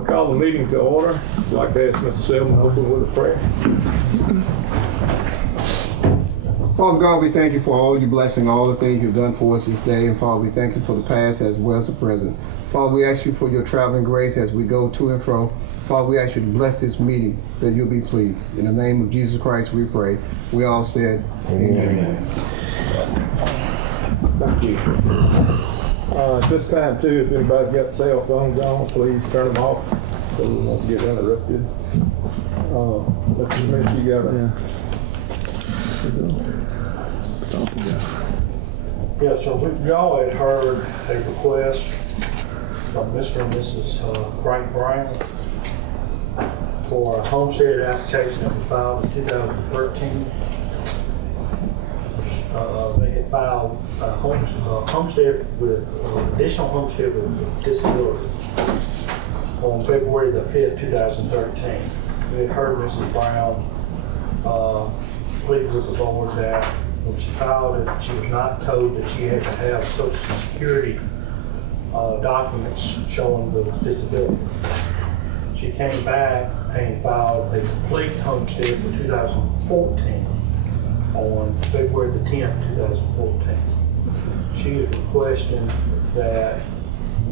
we call the meeting to order. I'd like to ask Mr. Selman to open with a prayer. Father God, we thank you for all your blessing, all the things you've done for us this day. And Father, we thank you for the past as well as the present. Father, we ask you for your traveling grace as we go to and fro. Father, we ask you to bless this meeting that you'll be pleased. In the name of Jesus Christ, we pray. We all said, Amen. Thank you. At this time, too, if anybody's got cell phones on, please turn them off so we won't get interrupted. Mr. Smith, you got it? Yes, sir. Y'all had heard a request from Mr. and Mrs. Frank Brown for a homestead application that was filed in 2013. They had filed a homestead with additional homestead with disability on February the 5th, 2013. We had heard Mrs. Brown plead with the board that when she filed it, she was not told that she had to have Social Security documents showing the disability. She came back and filed a complete homestead for 2014 on February the 10th, 2014. She is requesting that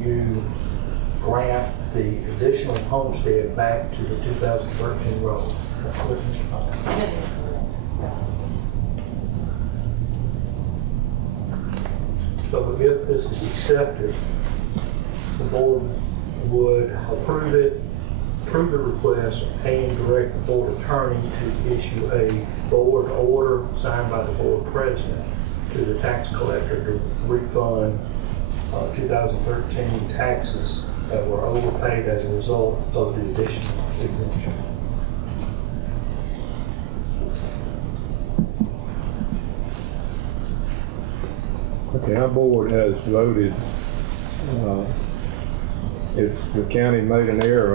you grant the additional homestead back to the 2013 roll. So if this is accepted, the board would approve it, approve the request, and direct the board attorney to issue a board order signed by the board president to the tax collector to refund 2013 taxes that were overpaid as a result of the additional exemption. Okay, our board has voted, if the county made an error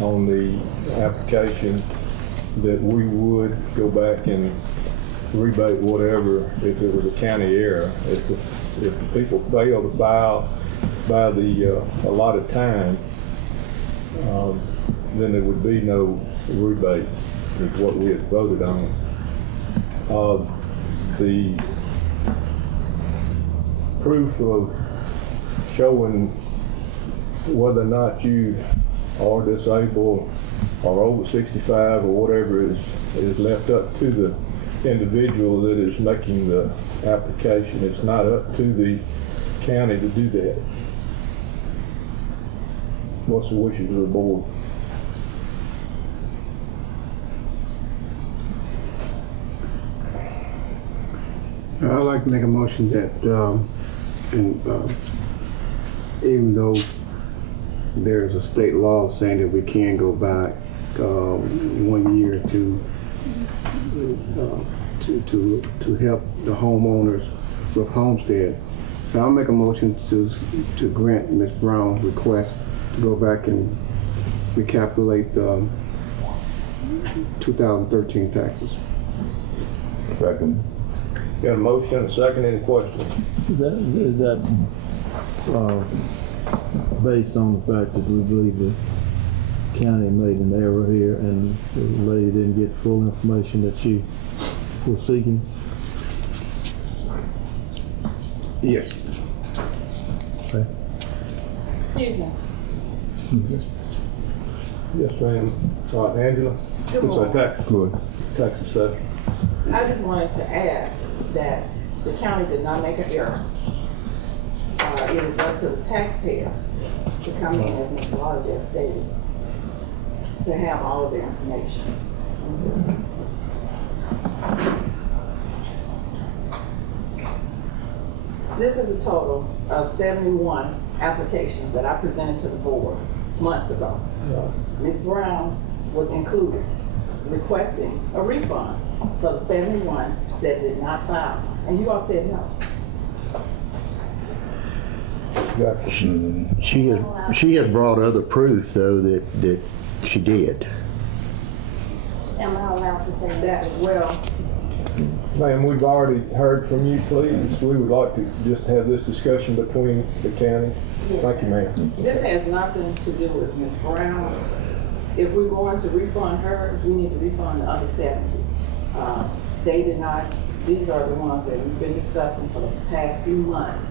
on the application, that we would go back and rebate whatever if it was a county error. If the people fail to file by the allotted time, then there would be no rebate, is what we had voted on. The proof of showing whether or not you are disabled or over 65 or whatever is left up to the individual that is making the application. It's not up to the county to do that. What's the wishes of the board? I'd like to make a motion that, even though there's a state law saying that we can go back 1 year to help the homeowners with homestead, so I'll make a motion to grant Ms. Brown's request to go back and recalculate the 2013 taxes. Second. Got a motion and a second. Any questions? Is that based on the fact that we believe the county made an error here and the lady didn't get full information that she was seeking? Yes. Okay. Excuse me. Yes, ma'am. All right, Angela. Good morning. Tax assessor. I just wanted to add that the county did not make an error. It is up to the taxpayer to come in, as Mr. Lauderdale stated, to have all of the information. This is a total of 71 applications that I presented to the board months ago. Ms. Brown was included, requesting a refund for the 71 that did not file, and you all said no. She has brought other proof though that she did. Am I allowed to say that as well? Ma'am, we've already heard from you, please. We would like to just have this discussion between the county. Thank you, ma'am. This has nothing to do with Ms. Brown. If we're going to refund hers, we need to refund the other 70. They did not, these are the ones that we've been discussing for the past few months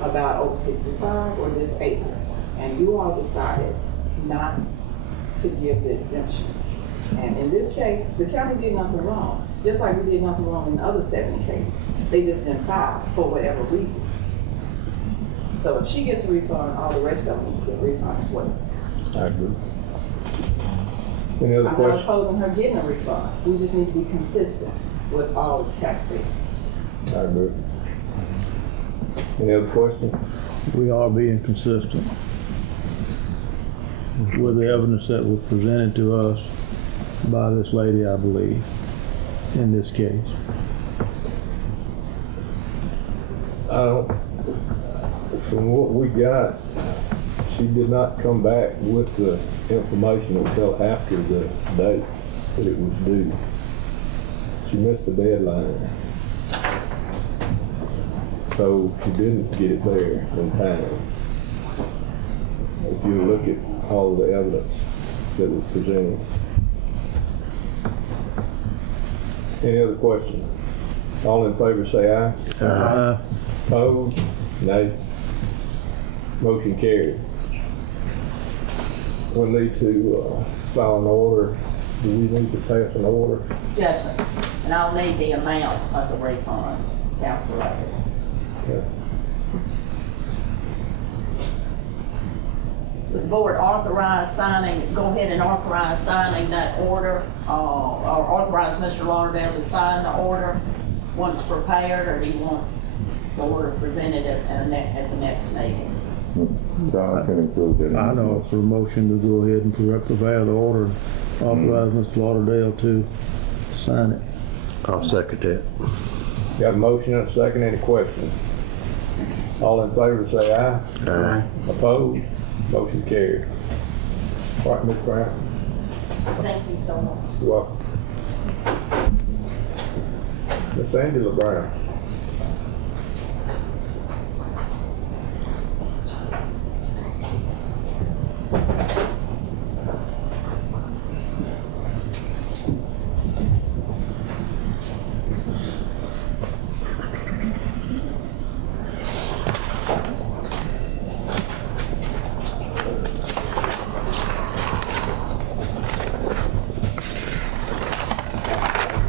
about over 65 or disabled. And you all decided not to give the exemptions. And in this case, the county did nothing wrong, just like we did nothing wrong in the other 70 cases. They just didn't file for whatever reason. So if she gets a refund, all the rest of them get a refund as well. I agree. Any other I'm not questions? opposing her getting a refund. We just need to be consistent with all the taxpayers. I agree. Any other questions? We are being consistent with the evidence that was presented to us by this lady, I believe, in this case. From what we got, she did not come back with the information until after the date that it was due. She missed the deadline. So she didn't get it there in time. If you look at all the evidence that was presented. Any other questions? All in favor say aye. Uh, Opposed? Nay. Motion carried. We'll need to file an order. Do we need to pass an order? Yes, sir. And I'll need the amount of the refund calculated. Okay. The board authorized signing, go ahead and authorize signing that order, or authorize Mr. Lauderdale to sign the order once prepared, or do you want the order presented at the next meeting? So I can include that. I know it's a motion to go ahead and prepare the order, authorize Mr. Lauderdale to sign it. I'll second that. Got a motion and a second. Any questions? All in favor say aye. Aye. Opposed? Motion carried. All right, Ms. Brown. Thank you so much. You're welcome. Miss Angela Brown.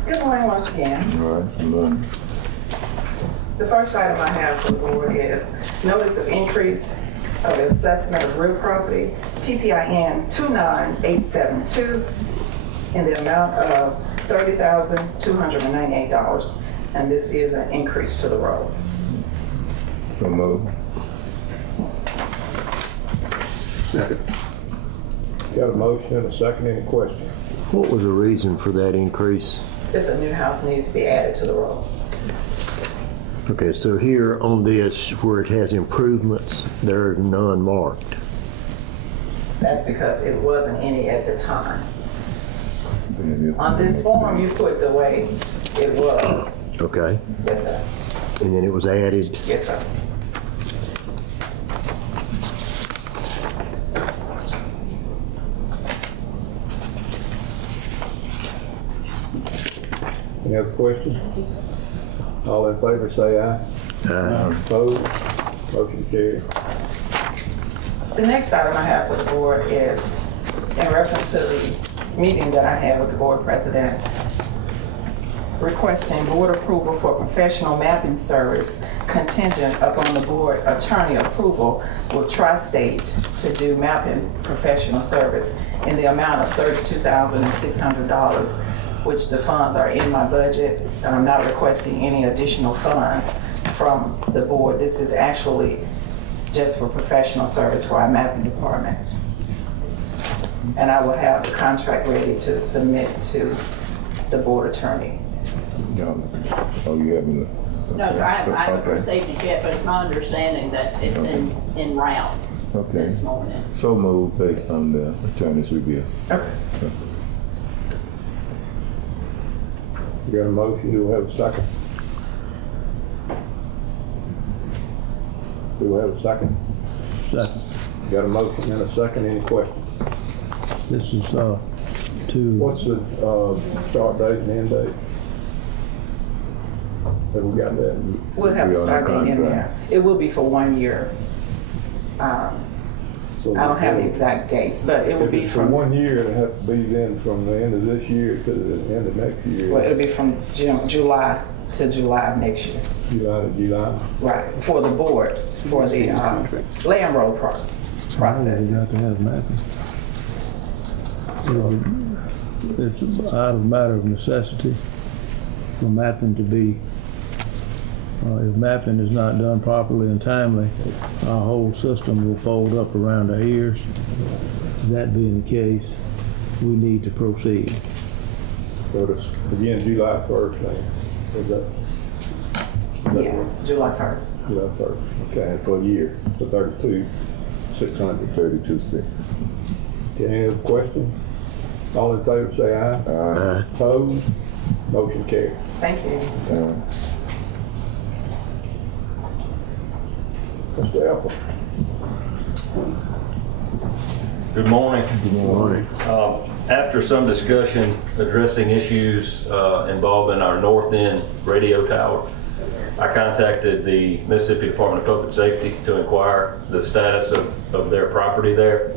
Good morning once again. All right, Lynn. The first item I have for the board is notice of increase of assessment of real property, PPIN 29872, in the amount of $30,298. And this is an increase to the road. So moved. Second. Got a motion and a second. Any questions? What was the reason for that increase? It's a new house needed to be added to the road. Okay, so here on this, where it has improvements, they're none marked. That's because it wasn't any at the time. On this form, you put the way it was. Okay, Yes, sir. and then it was added. Yes, sir. Any other questions? All in favor say aye. Opposed? Motion carried. The next item I have for the board is in reference to the meeting that I had with the board president, requesting board approval for professional mapping service contingent upon the board attorney approval with Tri-State to do mapping professional service in the amount of $32,600, which the funds are in my budget, and I'm not requesting any additional funds from the board. This is actually just for professional service for our mapping department. And I will have the contract ready to submit to the board attorney. Oh, you haven't? No, sir, I haven't Okay. received it yet, but it's my understanding that it's en route Okay. this morning. So moved based on the attorney's review. Okay. We got a motion, do we have a second? Do we have a second? Second. Got a motion and a second, any questions? This is, What's the, start date and end date? Have we got that? We'll have a Be on start the date in there. contract. It will be for 1 year. So I don't have the exact dates, but it will If be it's for from, 1 year, it'll have to be then from the end of this year to the end of next year. well, it'll be from July to July of next year. July to July. Right, for the board, for the land road process. We got to have mapping. It's out of a matter of necessity for mapping to be, if mapping is not done properly and timely, our whole system will fold up around our ears. That being the case, we need to proceed. So it's, again, July 1st then. Is that? Yes, July 1st. July 1st. Okay, and for a year, so 32,600. 32.6. Okay, any other questions? All in favor say aye. Aye. Opposed? Motion carried. Thank you. Mr. Apple. Good morning. Good morning. After some discussion addressing issues involving our north end radio tower, I contacted the Mississippi Department of Public Safety to inquire the status of their property there.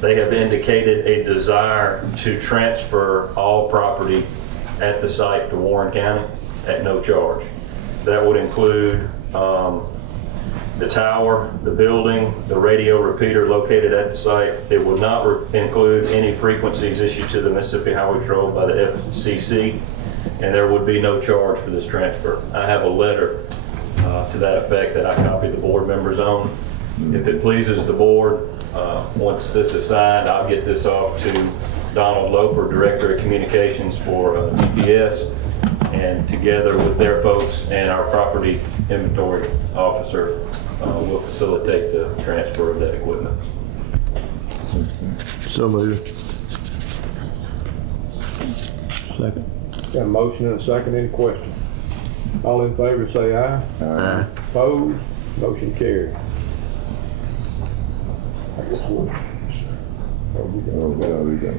They have indicated a desire to transfer all property at the site to Warren County at no charge. That would include the tower, the building, the radio repeater located at the site. It would not include any frequencies issued to the Mississippi Highway Patrol by the FCC, and there would be no charge for this transfer. I have a letter to that effect that I copied the board members on. If it pleases the board, once this is signed, I'll get this off to Donald Loper, Director of Communications for DPS, and together with their folks and our property inventory officer, will facilitate the transfer of that equipment. So moved. Second. Got a motion and a second, any questions? All in favor say aye. Aye. Opposed? Motion carried. I guess we'll- oh, we got- Oh, well, we got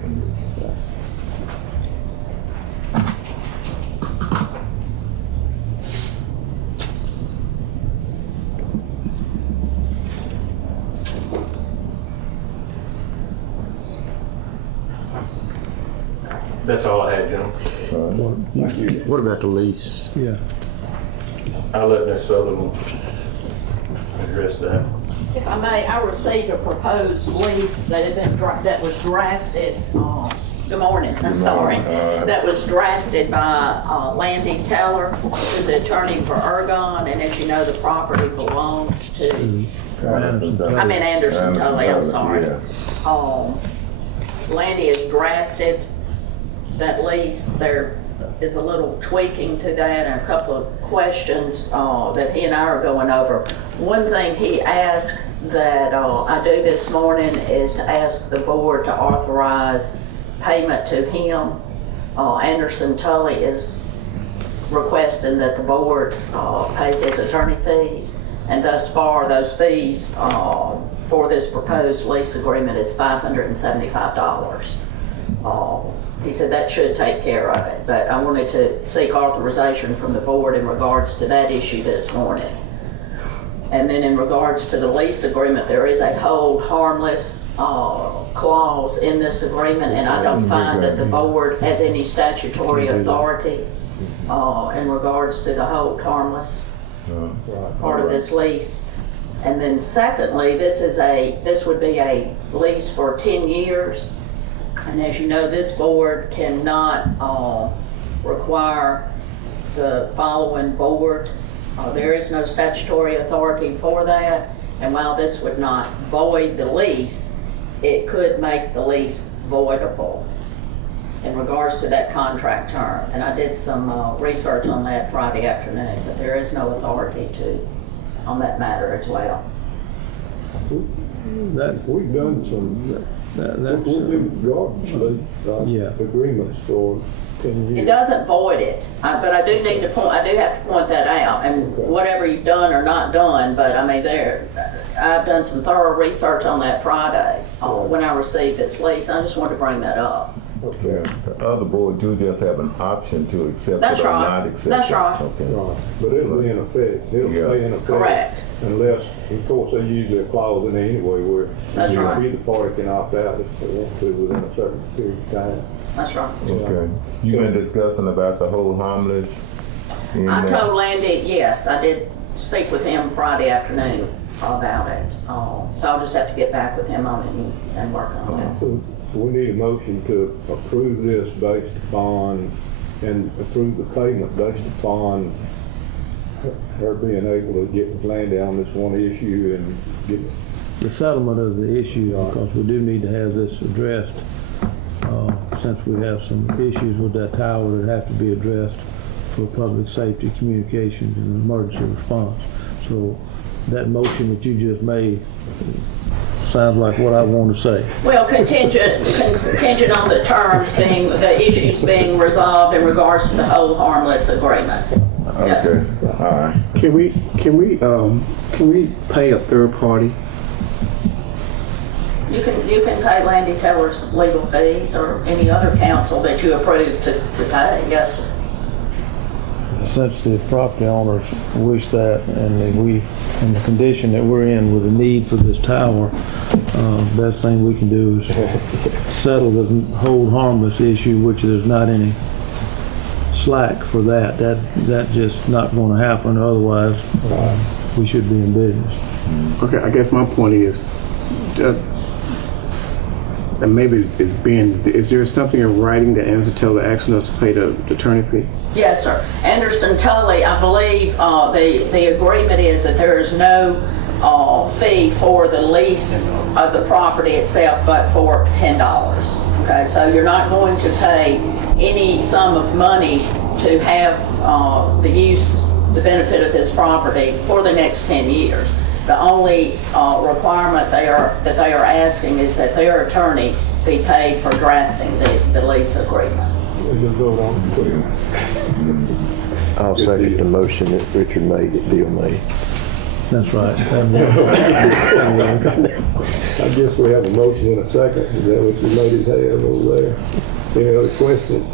That's all I had, gentlemen. Thank you. What about the lease? Yeah. I'll let Ms. Sutherland address that. If I may, I received a proposed lease that had been, that was drafted, good morning, I'm sorry. That was drafted by Landy Teller, who's the attorney for Ergon, and as you know, the property belongs to, Anderson Tully, I'm sorry. Yeah. Landy has drafted that lease. There is a little tweaking to that and a couple of questions that he and I are going over. One thing he asked that I do this morning is to ask the board to authorize payment to him. Anderson Tully is requesting that the board pay his attorney fees, and thus far those fees for this proposed lease agreement is $575. He said that should take care of it, but I wanted to seek authorization from the board in regards to that issue this morning. And then in regards to the lease agreement, there is a hold harmless clause in this agreement, and I don't find that the board has any statutory authority in regards to the hold harmless part of this lease. And then secondly, this would be a lease for 10 years. And as you know, this board cannot require the following board. There is no statutory authority for that. And while this would not void the lease, it could make the lease voidable in regards to that contract term. And I did some research on that Friday afternoon, but there is no authority on that matter as well. That's, We've done some, that's, we'll do garbage lease Yeah. agreements for It doesn't void it, but I do need to point, I do have to point that out, and whatever you've done or not done, but I mean, I've done some thorough research on that Friday, when I received this lease. I just wanted to bring that up. Yeah, the other board do just have an option to accept That's it or right. not accept it. That's right. Okay. Right, but it'll be in effect, it'll stay in effect. Correct. Unless, of course, they usually a clause in there anyway where That's right. either party can opt out if they want to within a certain period of time. That's right. Okay. You've been discussing about the whole harmless? in I that? told Landy, yes, I did speak with him Friday afternoon about it. So I'll just have to get back with him on it and work on that. So we need a motion to approve this based upon, and approve the payment based upon her being able to get with Landy on this one issue and get The settlement of the issue, because we do need to have this addressed, since we have some issues with that tower that have to be addressed for public safety, communications, and emergency response. So that motion that you just made sounds like what I want to say. Well, contingent on the terms being, the issues being resolved in regards to the whole harmless agreement. Yes. Okay, all right. Can we pay a third party? You can pay Landy Taylor's legal fees or any other counsel that you approve to pay, yes, sir. Since the property owners wish that, and in the condition that we're in with the need for this tower, best thing we can do is settle the whole harmless issue, which there's not any slack for that. That's just not going to happen. Otherwise, we should be in business. Okay, I guess my point is, and maybe is there something in writing that Anderson Taylor asking us to pay the attorney fee? Yes, sir. Anderson Tully, I believe the agreement is that there is no fee for the lease of the property itself, but for $10. Okay, so you're not going to pay any sum of money to have the benefit of this property for the next 10 years. The only requirement that they are asking is that their attorney be paid for drafting the lease agreement. we'll vote on it. I'll second the motion that Richard made, that Bill made. That's right. I guess we have a motion in a second. Is that what you ladies have over there? Any other questions?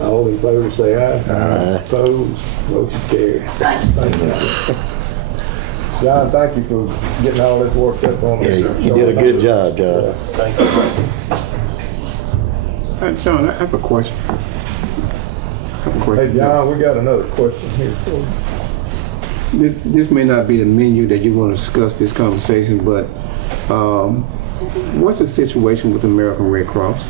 All in favor say aye. Aye. Opposed? Motion carried. Thank you. John, thank you for getting all this worked up on us. Yeah, you did a good job, John. Thank you. John, I have a question. Hey, John, we got another question here for you. This may not be the menu that you want to discuss this conversation, but what's the situation with the American Red Cross?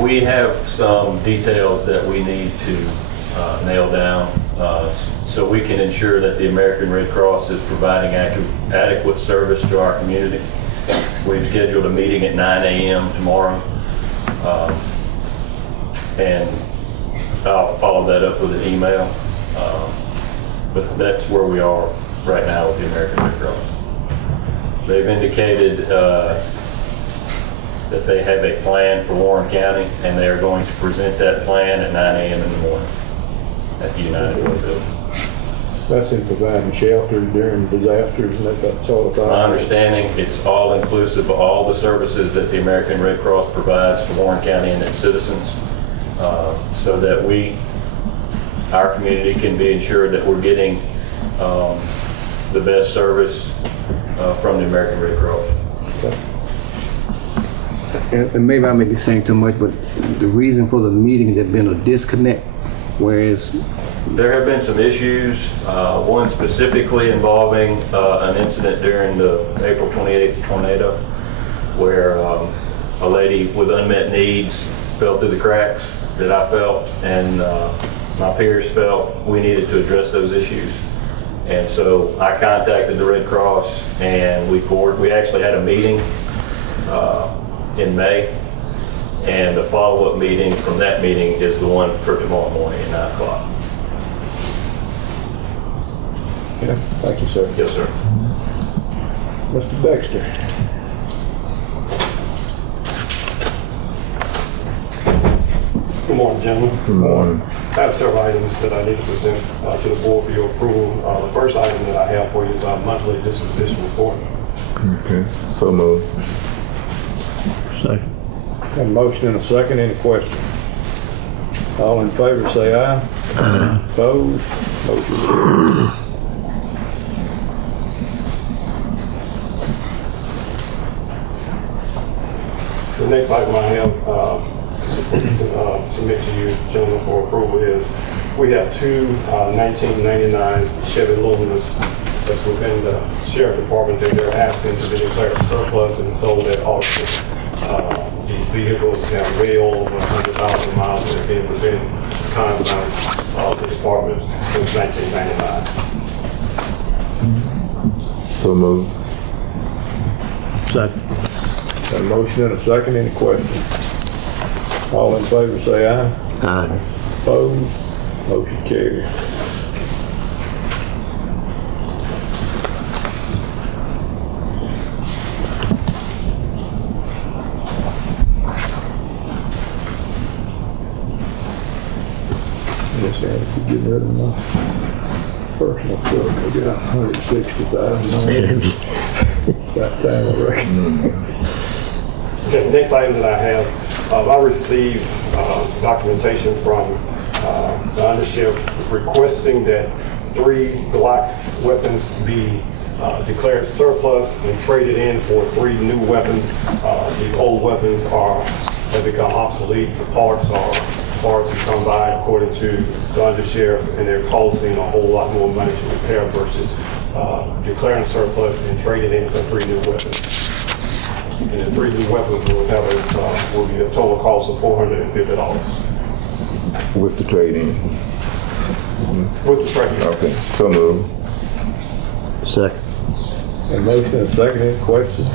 We have some details that we need to nail down so we can ensure that the American Red Cross is providing adequate service to our community. We've scheduled a meeting at 9 a.m. tomorrow, and I'll follow that up with an email. But that's where we are right now with the American Red Cross. They've indicated that they have a plan for Warren County, and they are going to present that plan at 9 a.m. in the morning at the United Way building. That's in providing shelter during disasters and that sort of thing. My understanding, it's all inclusive of all the services that the American Red Cross provides for Warren County and its citizens, so that our community can be ensured that we're getting the best service from the American Red Cross. Okay. And maybe I may be saying too much, but the reason for the meeting, there's been a disconnect, whereas There have been some issues, one specifically involving an incident during the April 28th tornado, where a lady with unmet needs fell through the cracks that I felt, and my peers felt we needed to address those issues. And so I contacted the Red Cross, and we actually had a meeting in May, and the follow-up meeting from that meeting is the one for tomorrow morning at 9 o'clock. Yeah, thank you, sir. Yes, sir. Mr. Dexter. gentlemen. Good morning. I have several items that I need to present to the board for your approval. The first item that I have for you is our monthly disposition report. Okay, so moved. Second. Got a motion and a second, any questions? All in favor say aye. Opposed? Motion carries. The next item I have to submit to you, gentlemen, for approval is we have two 1999 Chevy Luminas that's within the sheriff department that they're asking to be declared surplus and sold at auction. These vehicles have way over 100,000 miles and have been within the confines of the department since 1999. So moved. Second. Got a motion and a second, any questions? All in favor say aye. Aye. Opposed? Motion carries. Just had to get rid of my personal truck. I got 160,000 on it. That time I reckon. Okay, the next item that I have, I received documentation from the undersheriff requesting that 3 Glock weapons be declared surplus and traded in for 3 new weapons. These old weapons have become obsolete. The parts are hard to come by according to the undersheriff, and they're costing a whole lot more money to repair versus declaring surplus and trading in for 3 new weapons. And the 3 new weapons will be a total cost of $450. With the trade-in. With the trade-in. Okay, so moved. Second. Got a motion and a second, any questions?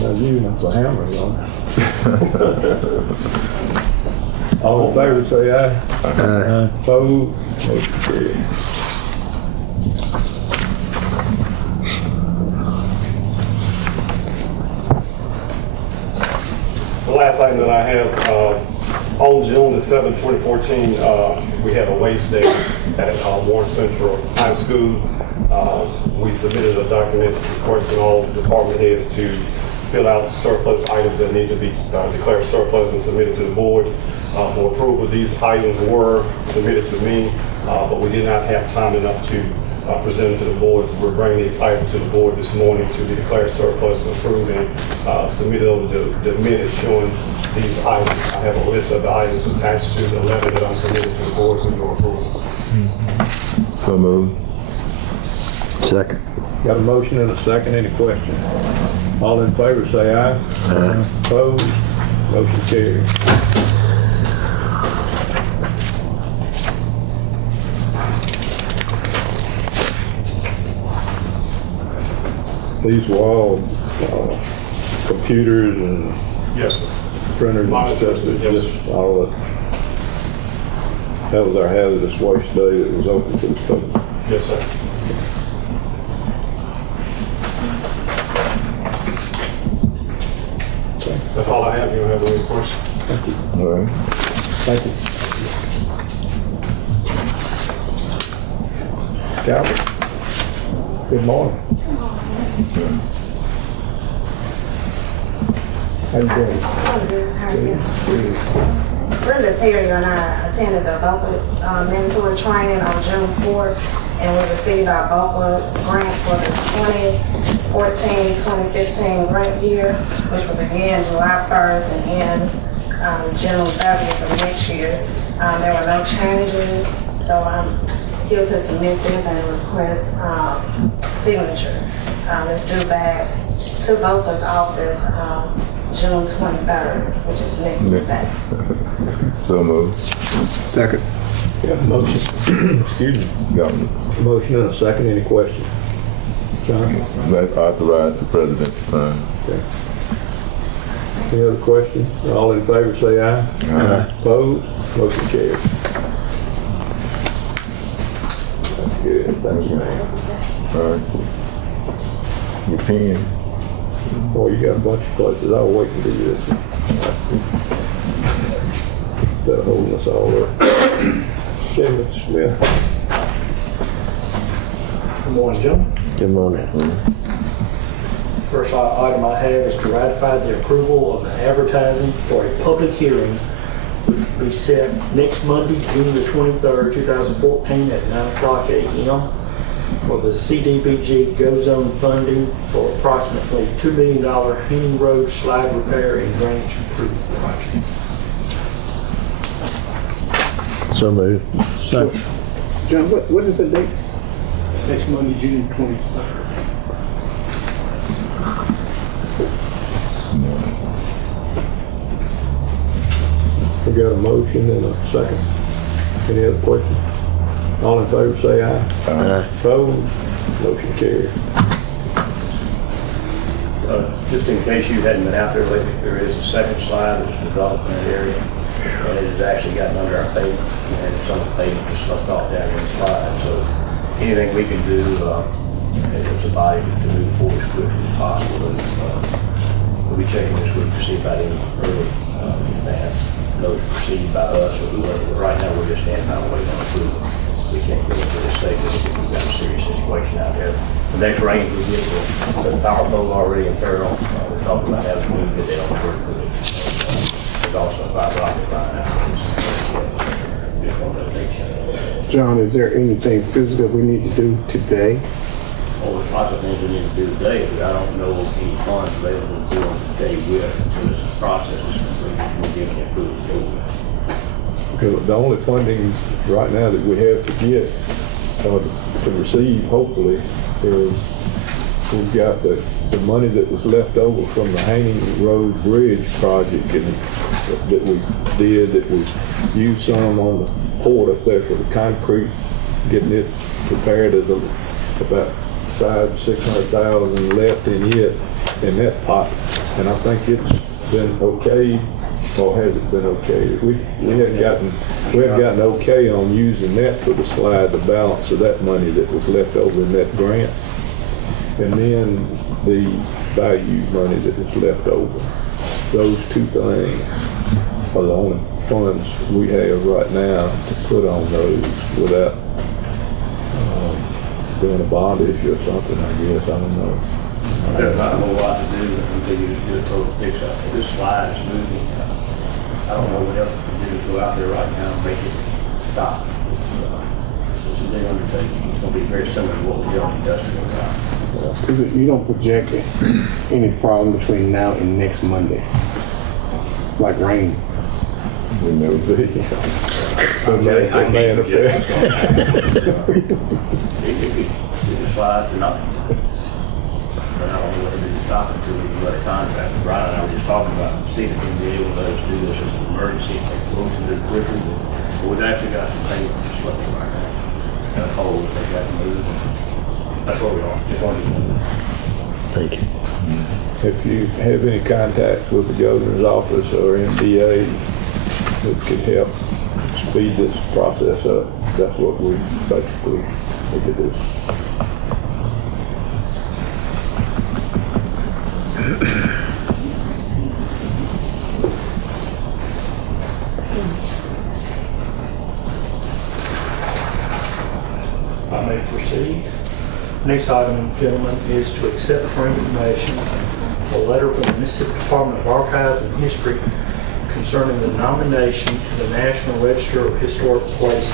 Now you, that's a hammer on it. All in favor say aye. Aye. Opposed? Motion carries. The last item that I have, on June the 7th, 2014, we had a waste day at Warren Central High School. We submitted a document requesting all department heads to fill out surplus items that need to be declared surplus and submitted to the board for approval. These items were submitted to me, but we did not have time enough to present them to the board. We're bringing these items to the board this morning to be declared surplus and approved and submitted over the minutes showing these items. I have a list of the items attached to the letter that I'm submitting to the board for your approval. So moved. Second. Got a motion and a second, any questions? All in favor say aye. Aye. Opposed? Motion carries. These were all computers and Yes, sir. printers and Monitors, stuff. yes, Just all that was our hazardous waste day that was open to the public. Yes, sir. That's all I have. You don't have any questions? All right. Thank you. Calvin. Good morning. How you doing? I'm good. How are you? Brenda Terry and I attended the VOCA mandatory training on June 4th, and we received our VOCA grants for the 2014-2015 grant year, which will begin July 1st and end June 30th of next year. There were no changes, so I'm here to submit this and request signature. It's due back to VOCA's office June 23rd, which is next Monday. So moved. Second. Got a motion. Excuse me. Got me. Motion and a second. Any questions? John? Let's authorize the president to sign. Okay. Any other questions? All in favor say aye. Aye. Opposed? Motion carries. That's good. Thank you, man. All right. Your pen. Boy, you got a bunch of places. I'll wait to do this. that holding us all up. Okay, Mr. Smith. Good morning, gentlemen. Good morning. First item I have is to ratify the approval of the advertising for a public hearing which will be set next Monday, June the 23rd, 2014 at 9:00 a.m. for the CDBG GO Zone funding for approximately $2 million Henning Road slide repair and drainage improvement project. So moved. Second. John, what is the date? Next Monday, June 23rd. We got a motion and a second. Any other questions? All in favor say aye. Aye. Opposed? Motion carried. Just in case you hadn't been out there lately, there is a second slide that's developed in that area, and it has actually gotten under our pavement, and it's on the pavement just left off down in the slide. So anything we can do as a body to move forward as quickly as possible. And, we'll be checking this week to see about any early advance notice proceed by us or whoever. But right now, we're just standing by waiting on approval. We can't get into this state because we've got a serious situation out there. The next rain we get, the power pole already in peril. We're talking about having to move it. They don't work with it. There's also a fiber optic line out there. Just want to update you. John, is there anything physical we need to do today? Well, there's lots of things we need to do today, but I don't know any funds available to do them today with. So this process is complete. We're giving it approval to go with. Because the only funding right now that we have to get, to receive hopefully, is we've got the money that was left over from the Hanning Road Bridge project that we used some on the port up there for the concrete, getting it prepared as about $500,000-600,000 left in it in that pot. And I think it's been okay. Or has it been okay? We haven't gotten okay on using that for the slide, the balance of that money that was left over in that grant, and then the value money that was left over. Those two things are the only funds we have right now to put on those without doing a bond issue or something. I guess I don't know. There's not a whole lot to do until you do a total fix up. This slide is moving. I don't know what else we can do to go out there right now and make it stop. It's a big undertaking. It's going to be very similar to what we did on the industrial side. You don't project any problem between now and next Monday, like rain? We never be. It could slide tonight. But I don't know what to do to stop it until we can let a contract. Brian and I were just talking about seeing if we can be able to let us do this as an emergency, take the roads and do it quickly. But we've actually got some things just slipping right now. Got a hole that they got to move. That's where we are. Just wanted to know. Thank you. If you have any contacts with the governor's office or MDA that could help speed this process up, that's what we basically need to do. If I may proceed. Next item, gentlemen, is to accept for information a letter from the Mississippi Department of Archives and History concerning the nomination to the National Register of Historic Places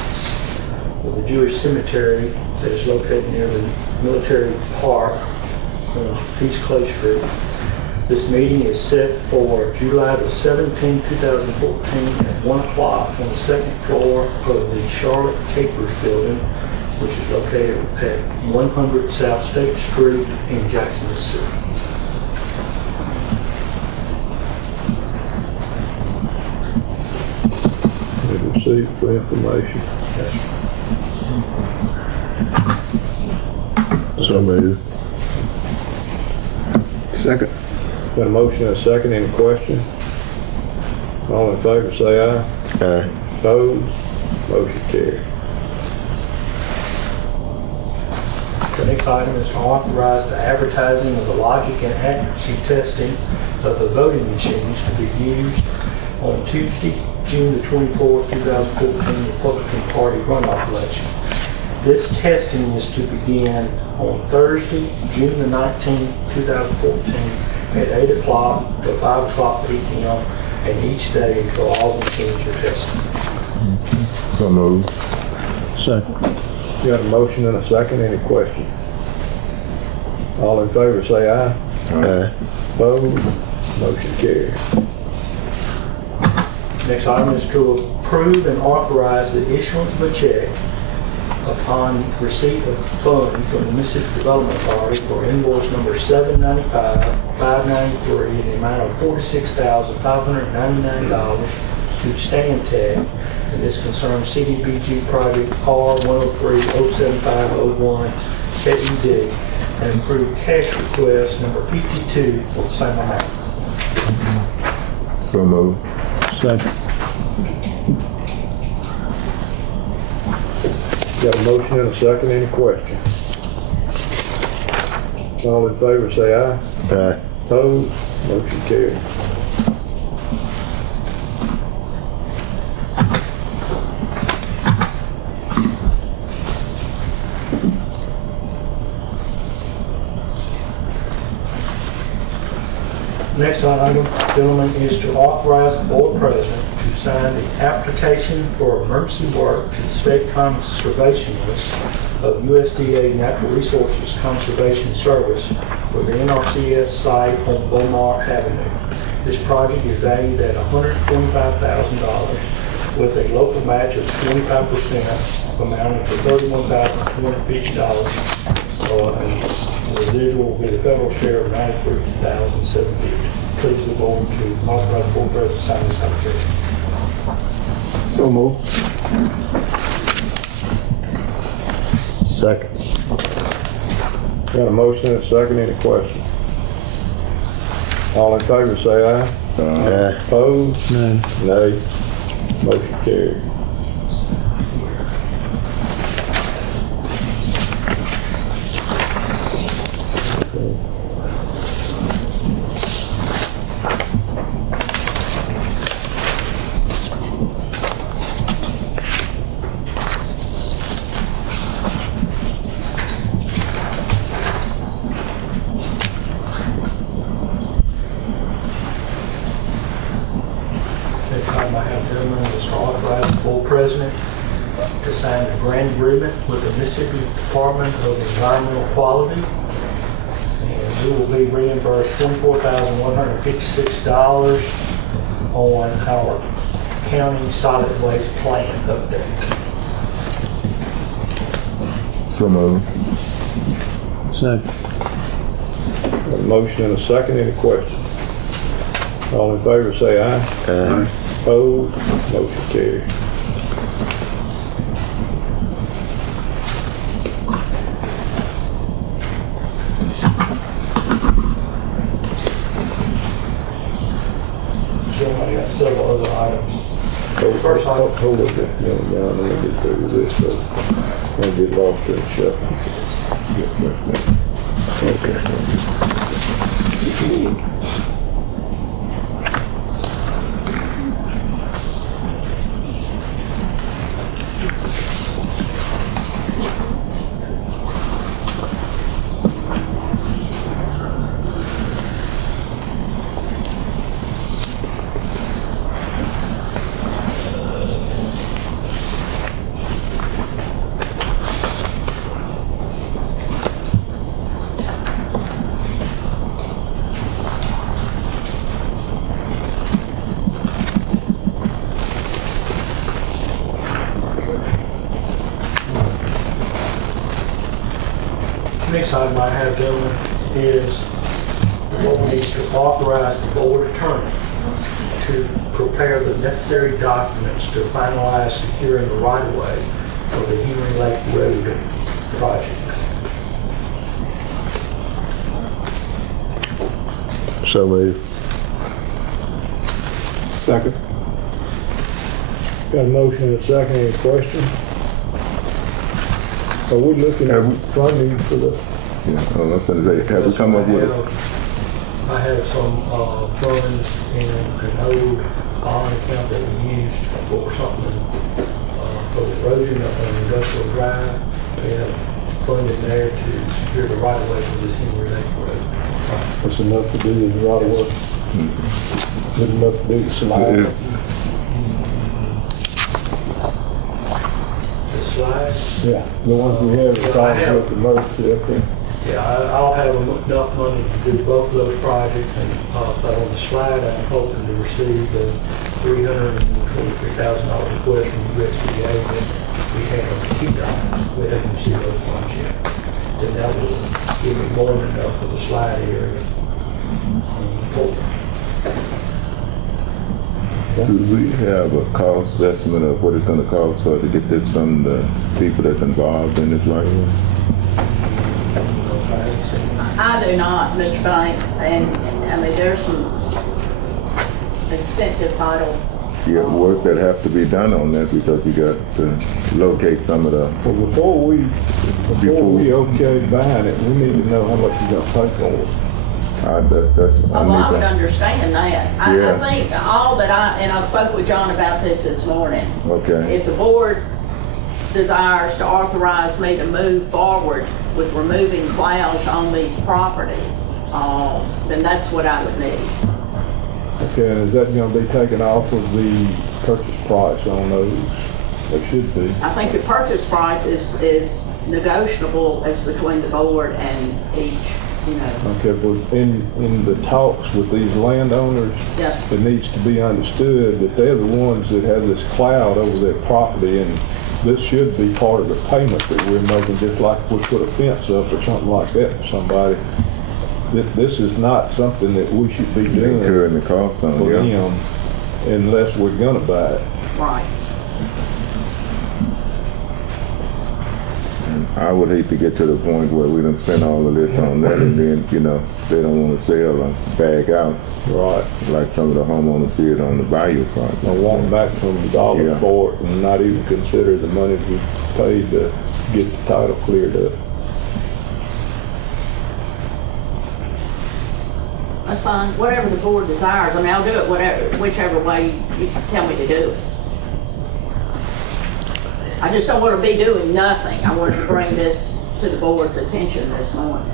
for the Jewish cemetery that is located near the military park on East Clay Street. This meeting is set for July the 17th, 2014 at 1 o'clock on the second floor of the Charlotte Capers building, which is located at 100 South State Street in Jackson, Mississippi. Received for information. So moved. Second. Got a motion and a second. Any question? All in favor say aye. Aye. Opposed? Motion carried. The next item is to authorize the advertising of the logic and accuracy testing of the voting machines to be used on Tuesday, June the 24th, 2014 Republican Party runoff election. This testing is to begin on Thursday, June the 19th, 2014 at 8 o'clock to 5 o'clock p.m. and each day until all the machines are tested. So moved. Second. Got a motion and a second. Any questions? All in favor say aye. Aye. Opposed? Motion carries. Next item is to approve and authorize the issuance of a check upon receipt of funds from the Mississippi Development Authority for invoice number 795-593 in the amount of $46,599 to Stantec, and this concerns CDBG project R103-07501 KED, and approve cash request number 52 for the same amount. So moved. Second. Got a motion and a second. Any questions? All in favor say aye. Aye. Opposed? Motion carries. Next item, gentlemen, is to authorize the board president to sign the application for emergency work to the State Conservationist of USDA Natural Resources Conservation Service for the NRCS site on Beaumont Avenue. This project is valued at $125,000 with a local match of 25% amounting to $31,250. And the residual will be the federal share of $93,750. Please the board to authorize the board president to sign this application. So moved. Second. Got a motion and a second. Any questions? All in favor say aye. Aye. Opposed? No. Nay. Motion carries. Next item I have, gentlemen, is to authorize the board president to sign a grant agreement with the Mississippi Department of Environmental Quality. And we will be reimbursed $24,156 on our county solid waste plan update. So moved. Second. Got a motion and a second. Any questions? All in favor say aye. Aye. Opposed? Motion carries. Gentlemen, I got several other items. First, hold it down, let me get through this, so I get lost in the shuffle. Okay. Next item I have, gentlemen, is what we need to authorize the board attorney to prepare the necessary documents to finalize securing the right-of-way for the Henry Lake Road project. So moved. Second. Got a motion and a second. Any questions? Are we looking at funding for the, Yeah, I was gonna say, have we come up with it? I have some funds in an old bond account that we used for something, for erosion up on Industrial Drive. We have funded there to secure the right of way for this Henry Lake Road. It's enough to do the right of work. Good enough to do the slide. The slide, Yeah, the ones we have, the size with the most, okay. yeah, I'll have enough money to do both of those projects, and, but on the slide, I'm hoping to receive the $323,000 request from USDA that we have on KDOT. We haven't received those funds yet. Then that will give me more than enough for the slide area. Do we have a cost estimate of what it's gonna cost for to get this from the people that's involved in this right away? I do not, Mr. Banks, and I mean, there's some extensive title. You got work that have to be done on that because you got to locate some of the, Well, before we okay buying it, we need to know how much you're gonna pay for it. that's, Oh, well, I would understand that. I think all that and I spoke with John about this morning. Okay. If the board desires to authorize me to move forward with removing clouds on these properties, then that's what I would need. Okay, and is that gonna be taken off of the purchase price on those? It should be. I think the purchase price is negotiable as between the board and each, you know. Okay, but in the talks with these landowners, Yes. it needs to be understood that they're the ones that have this cloud over their property, and this should be part of the payment that we're making, just like if we put a fence up or something like that for somebody. This is not something that we should be doing incurring the cost on, for yeah. them unless we're gonna buy it. Right. I would hate to get to the point where we done spend all of this on that and then, you know, they don't want to sell or bag out. Right. Like some of the homeowners did on the Bayou project. I walk back from the dollar Yeah. for it and not even consider the money we paid to get the title cleared up. That's fine, whatever the board desires. I mean, I'll do it whichever way you tell me to do it. I just don't want to be doing nothing. I wanted to bring this to the board's attention this morning.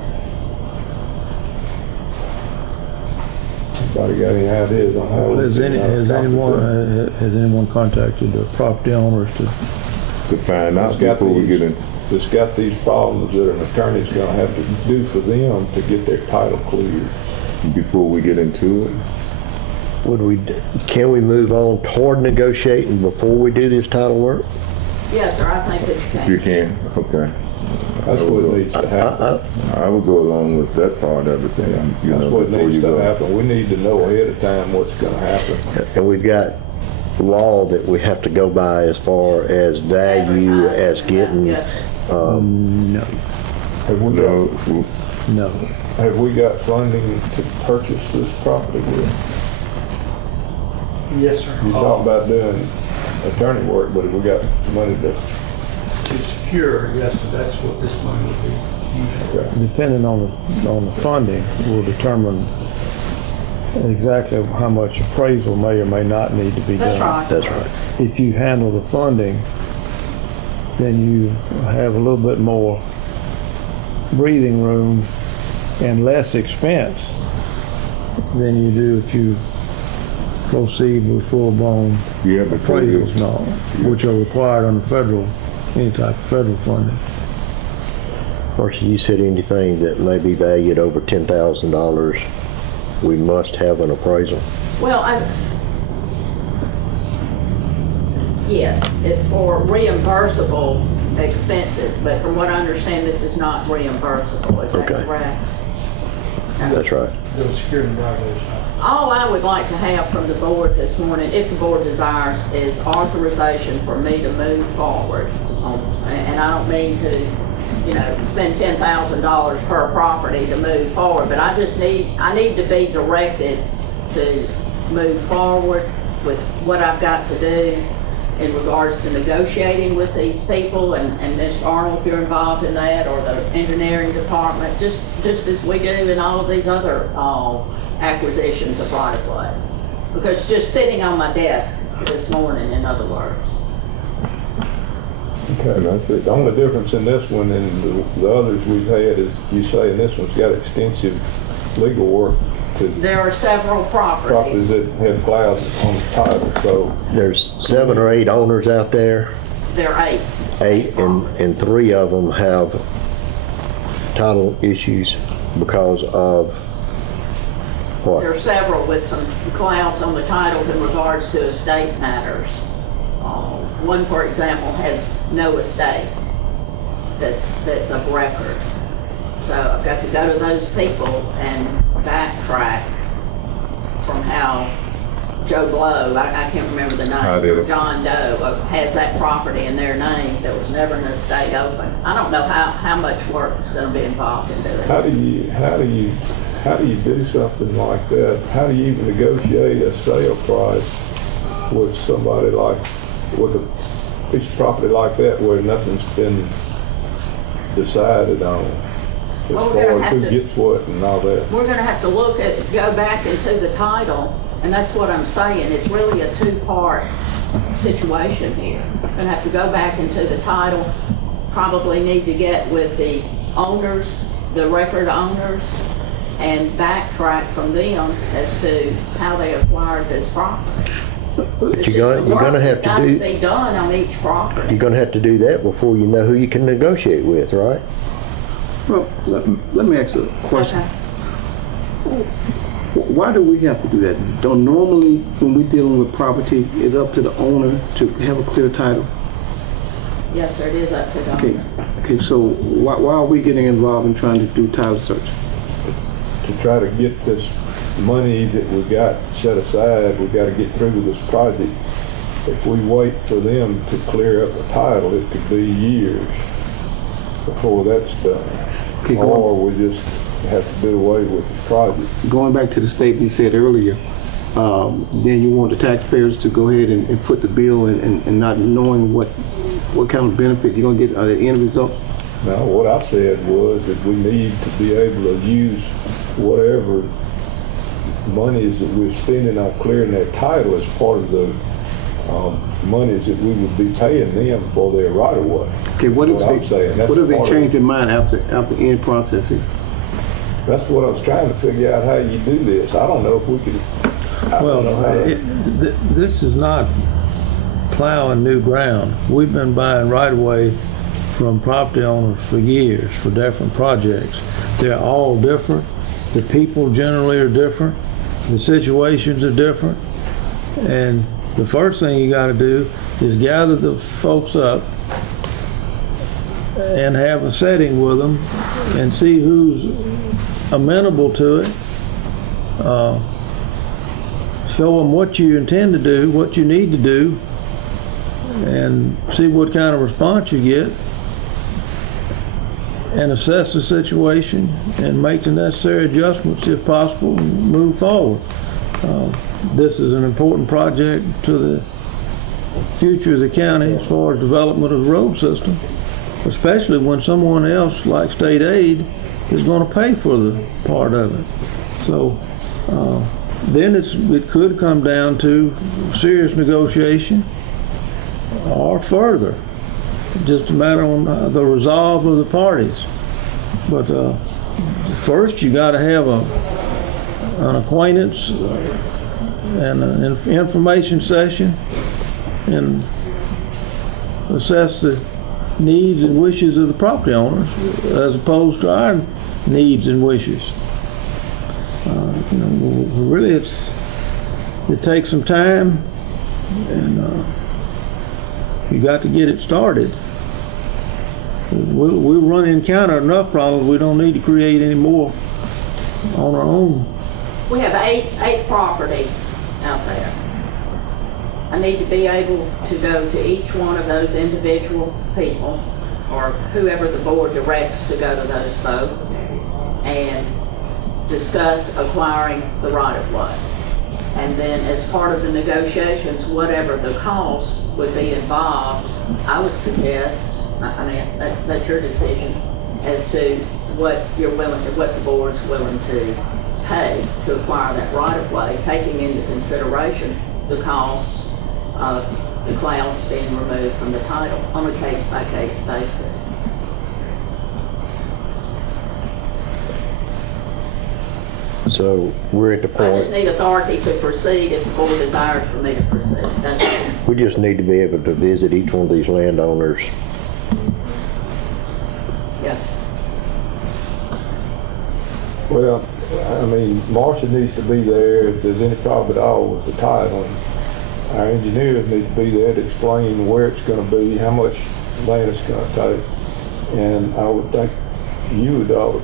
Anybody got any ideas on how? Has anyone contacted the property owners to find out before we get in? It's got these problems that an attorney's gonna have to do for them to get their title cleared. Before we get into it? Can we move on toward negotiating before we do this title work? Yes, sir, I think that you You can. can? Okay. That's what needs to happen. I would go along with that part of it then, you That's know, what before you needs to go. happen. We need to know ahead of time what's gonna happen. And we've got law that we have to go by as far as value, as getting, Yes. No, Have we No, got, no. have we got funding to purchase this property with? Yes, sir. You talk about doing attorney work, but have we got money to? To secure, yes, that's what this money would be used for. Okay. Depending on the funding, will determine exactly how much appraisal may or may not need to be done. That's right. that's right. If you handle the funding, then you have a little bit more breathing room and less expense than you do if you proceed with full-blown Yeah, before you, appraisals and all, which are required under any type of federal funding. Marcy, you said anything that may be valued over $10,000, we must have an appraisal. Well, yes, for reimbursable expenses, but from what I understand, this is not reimbursable, is that Okay. correct? That's right. The security violation. All I would like to have from the board this morning, if the board desires, is authorization for me to move forward. And I don't mean to, spend $10,000 per property to move forward, but I need to be directed to move forward with what I've got to do in regards to negotiating with these people, and Mr. Arnold, if you're involved in that, or the engineering department, just as we do in all of these other acquisitions of right of ways. Because it's just sitting on my desk this morning, in other words. Okay, that's it. The only difference in this one and the others we've had is you say this one's got extensive legal work to There are several properties properties. that have clouds on the title, so There's 7 or 8 owners out there, There are 8. 8, and 3 of them have title issues because of There what? are several with some clouds on the titles in regards to estate matters. One, for example, has no estate that's of record. So I've got to go to those people and backtrack from how Joe Blow, I can't remember the name, John Doe, has that property in their name that was never an estate open. I don't know how much work is going to be involved in doing how it. do you do something like that? How do you even negotiate a sale price with somebody with a piece of property like that where nothing's been decided on? As Well, we're far gonna as who have to- gets what and all that. We're gonna have to go back into the title, and that's what I'm saying. It's really a two-part situation here. We're gonna have to go back into the title, probably need to get with the owners, the record owners, and backtrack from them as to how they acquired this property. It's just you're the work gonna have that's to got do- be done on each property. You're gonna have to do that before you know who you can negotiate with, right? Well, let me ask you a question. Okay. Why do we have to do that? Don't normally, when we're dealing with property, it's up to the owner to have a clear title? Yes, sir, it is up to Okay, them. okay. So why are we getting involved in trying to do title search? To try to get this money that we got set aside, we got to get through this project. If we wait for them to clear up the title, it could be years before that's done. Okay, Or we just have to do away with the project. Going back to the statement you said earlier, then you want the taxpayers to go ahead and foot the bill and not knowing what kind of benefit you're going to get at the end result? Now, what I said was that we need to be able to use whatever monies that we're spending on clearing that title as part of the monies that we would be paying them for their right of way. Okay, what if I'm saying, that's they part of change it. their mind after the end process here? That's what I was trying to figure out how you do this. I don't know if we could. I don't know how. This is not plowing new ground. We've been buying right away from property owners for years for different projects. They're all different. The people generally are different. The situations are different. And the first thing you got to do is gather the folks up and have a setting with them and see who's amenable to it. Show them what you intend to do, what you need to do, and see what kind of response you get, and assess the situation and make the necessary adjustments if possible and move forward. This is an important project to the future of the county as far as development of the road system, especially when someone else like state aid is going to pay for the part of it. So then it could come down to serious negotiation or further. Just a matter on the resolve of the parties. But first you got to have an acquaintance and an information session and assess the needs and wishes of the property owners as opposed to our needs and wishes. Really it takes some time, and you got to get it started. We run encounter enough problems. We don't need to create any more on our own. We have eight properties out there. I need to be able to go to each one of those individual people or whoever the board directs to go to those folks and discuss acquiring the right-of-way. And then as part of the negotiations, whatever the cost would be involved, I would suggest, that's your decision, as to what you're willing, what the board's willing to pay to acquire that right-of-way, taking into consideration the cost of the clouds being removed from the title on a case-by-case basis. So we're at the I just point, need authority to proceed if the board desires for me to proceed. That's it. we just need to be able to visit each one of these landowners. Yes. Well, I mean, Marcia needs to be there if there's any problem at all with the title. Our engineers need to be there to explain where it's gonna be, how much land it's gonna take. And I would think you would ought to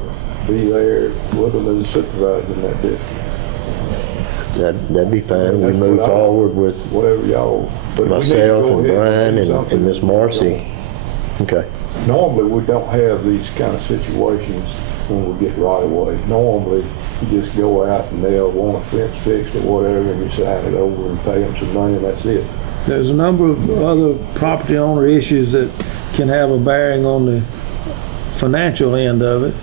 be there with them as a supervisor in that district. That'd be fine. We That's move what I- forward with Whatever y'all. but we need to myself go and ahead Brian do and something. Miss Marcy. Okay. Normally, we don't have these kind of situations when we get right away. Normally, you just go out and they'll want a fence fixed or whatever, and you sign it over and pay them some money, and that's it. There's a number of other property owner issues that can have a bearing on the financial end of it,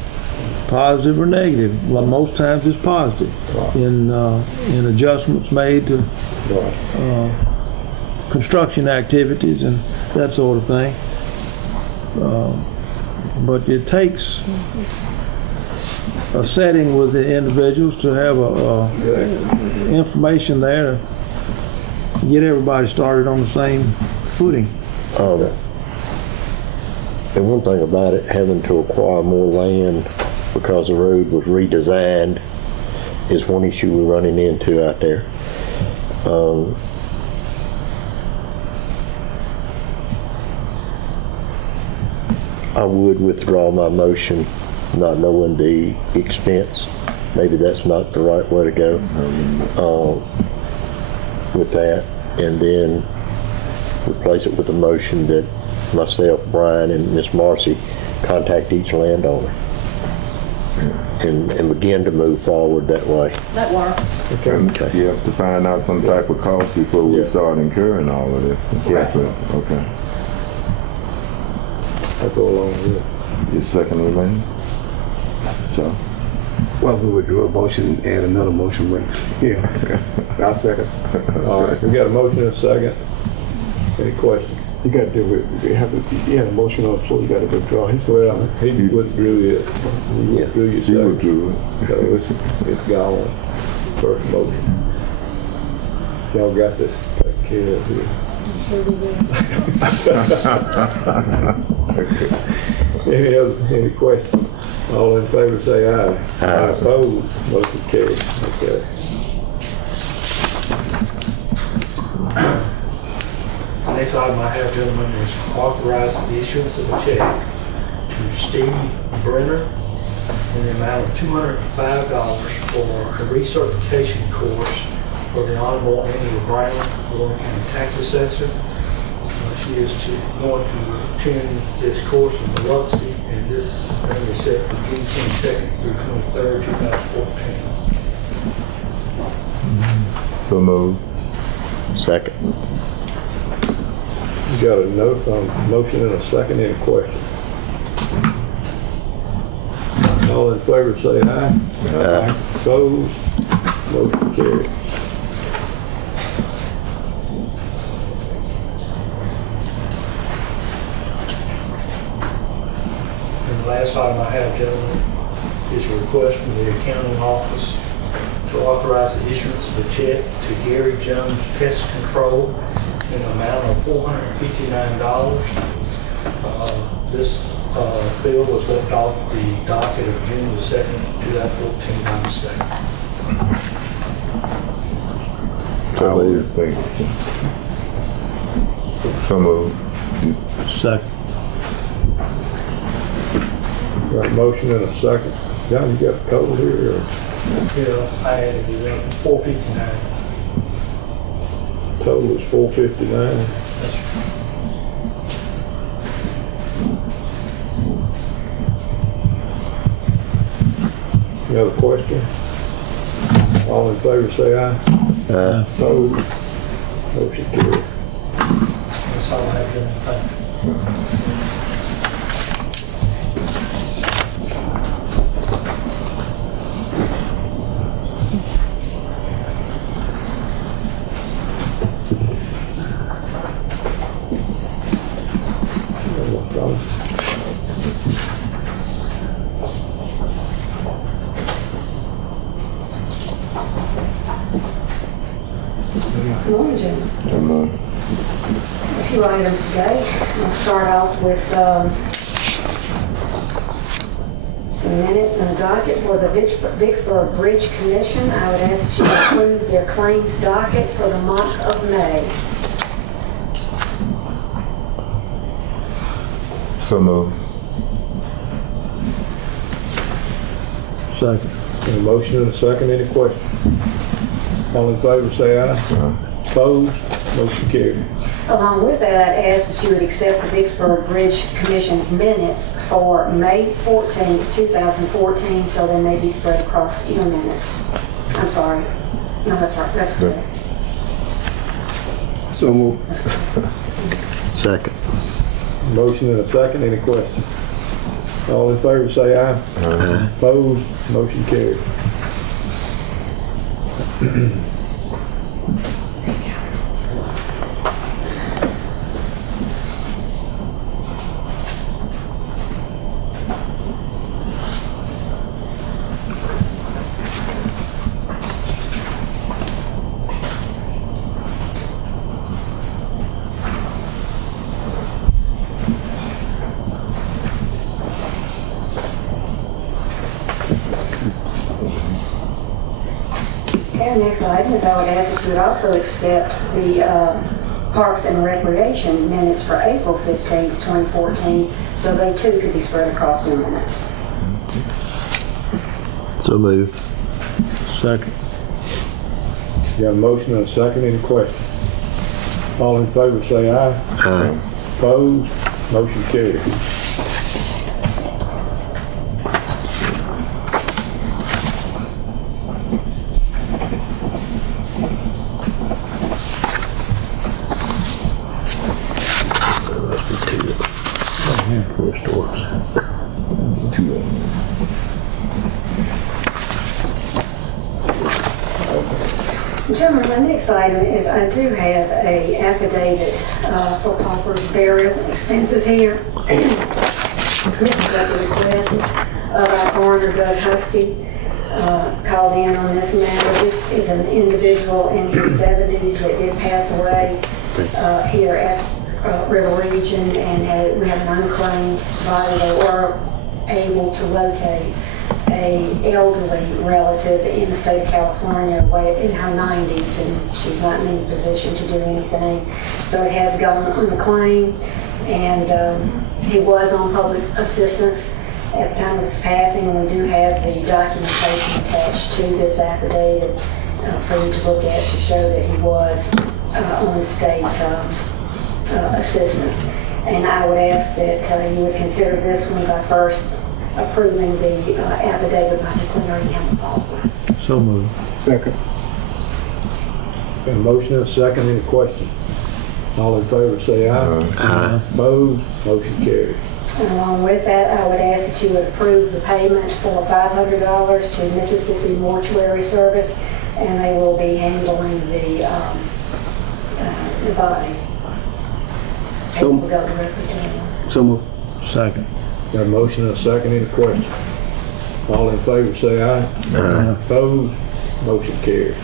positive or negative. Well, most times it's positive Right. in adjustments made to Right. construction activities and that sort of thing. But it takes a setting with the individuals to have information there to get everybody started on the same footing. And one thing about it, having to acquire more land because the road was redesigned is one issue we're running into out there. I would withdraw my motion, not knowing the expense. Maybe that's not the right way to go with that, and then replace it with a motion that myself, Brian, and Miss Marcy contact each landowner and begin to move forward that way. That works. Okay. You have to find out some type of cost before we Yeah. start incurring all of this. Yeah. Okay. I'll go along with it. You second Elaine? So, Well, we would do a motion and add another motion, but, yeah. I'll second. All right, we got a motion and a second. Any questions? You got to do it, you had a motion on the floor, you got to withdraw his. Well, he withdrew it. You withdrew your you second. withdrew it. So it's gone. First motion. Y'all got this taken care of here. Any questions? All in favor say aye. Aye. Opposed, motion carries. Okay. The next item I have, gentlemen, is authorize the issuance of a check to Steve Brenner in the amount of $205 for the recertification course for the Honorable Annie Brown, Oregon County Tax Assessor. She is going to attend this course in Biloxi, and this thing is set for June 22nd through 23rd, 2014. So moved. Second. You got a motion and a second. Any question? All in favor say aye. Aye. Opposed, motion carries. And the last item I have, gentlemen, is a request from the accounting office to authorize the issuance of a check to Gary Jones Pest Control in an amount of $459. This bill was left off the docket of June the 2nd, 2014 by mistake. I would think. So moved. Second. Got a motion and a second. John, you got a total here? Or? I added it, 459. Total is 459. Any other question? All in favor say aye. Aye. Opposed, motion carries. That's all I have, gentlemen. Thank you. Good morning, gentlemen. Come on. A few items today. I'll start off with some minutes and a docket for the Vicksburg Bridge Commission. I would ask that you approve their claims docket for the month of May. So moved. Second. A motion and a second, any questions? All in favor say aye. Opposed? Motion carried. Along with that, I'd ask that you would accept the Vicksburg Bridge Commission's minutes for May 14th, 2014, so they may be spread across your minutes. I'm sorry. No, that's right. That's correct. So moved. Second. Motion and a second, any questions? All in favor say aye. Opposed? Motion carried. Our next item is I would ask that you would also accept the Parks and Recreation minutes for April 15th, 2014, so they too could be spread across your minutes. So moved. Second. Got a motion and a second, any questions? All in favor say aye. Opposed? Motion carried. Two of them. Gentlemen, my next item is I do have a affidavit for pauper's burial expenses here. This is at the request of our coroner, Doug Husky, called in on this matter. This is an individual in his 70s that did pass away here at River Region, and we have an unclaimed body. They were able to locate a elderly relative in the state of California, way in her 90s, and she's not in any position to do anything. So it has gone unclaimed, and he was on public assistance at the time of his passing, and we do have the documentation attached to this affidavit for you to look at to show that he was on state assistance. And I would ask that you would consider this one by first approving the affidavit by declaring him a pauper. So moved. Second. Got a motion and a second, any questions? All in favor say aye. Opposed? Motion carried. And along with that, I would ask that you would approve the payment for $500 to Mississippi Mortuary Service, and they will be handling the body. So, It will go directly to him. so moved. Second. Got a motion and a second, any questions? All in favor say aye. Opposed? Motion carried.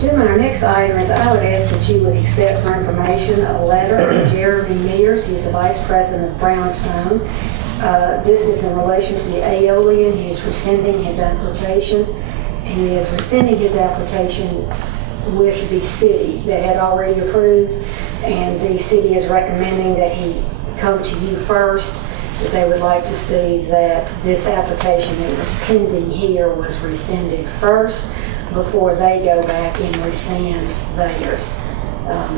Gentlemen, our next item is I would ask that you would accept for information a letter from Jeremy Mears. He's the Vice President of Brownstone. This is in relation to the Aeolian. He is rescinding his application. He is rescinding his application with the city that had already approved, and the city is recommending that he come to you first, that they would like to see that this application that was pending here was rescinded first before they go back and rescind theirs.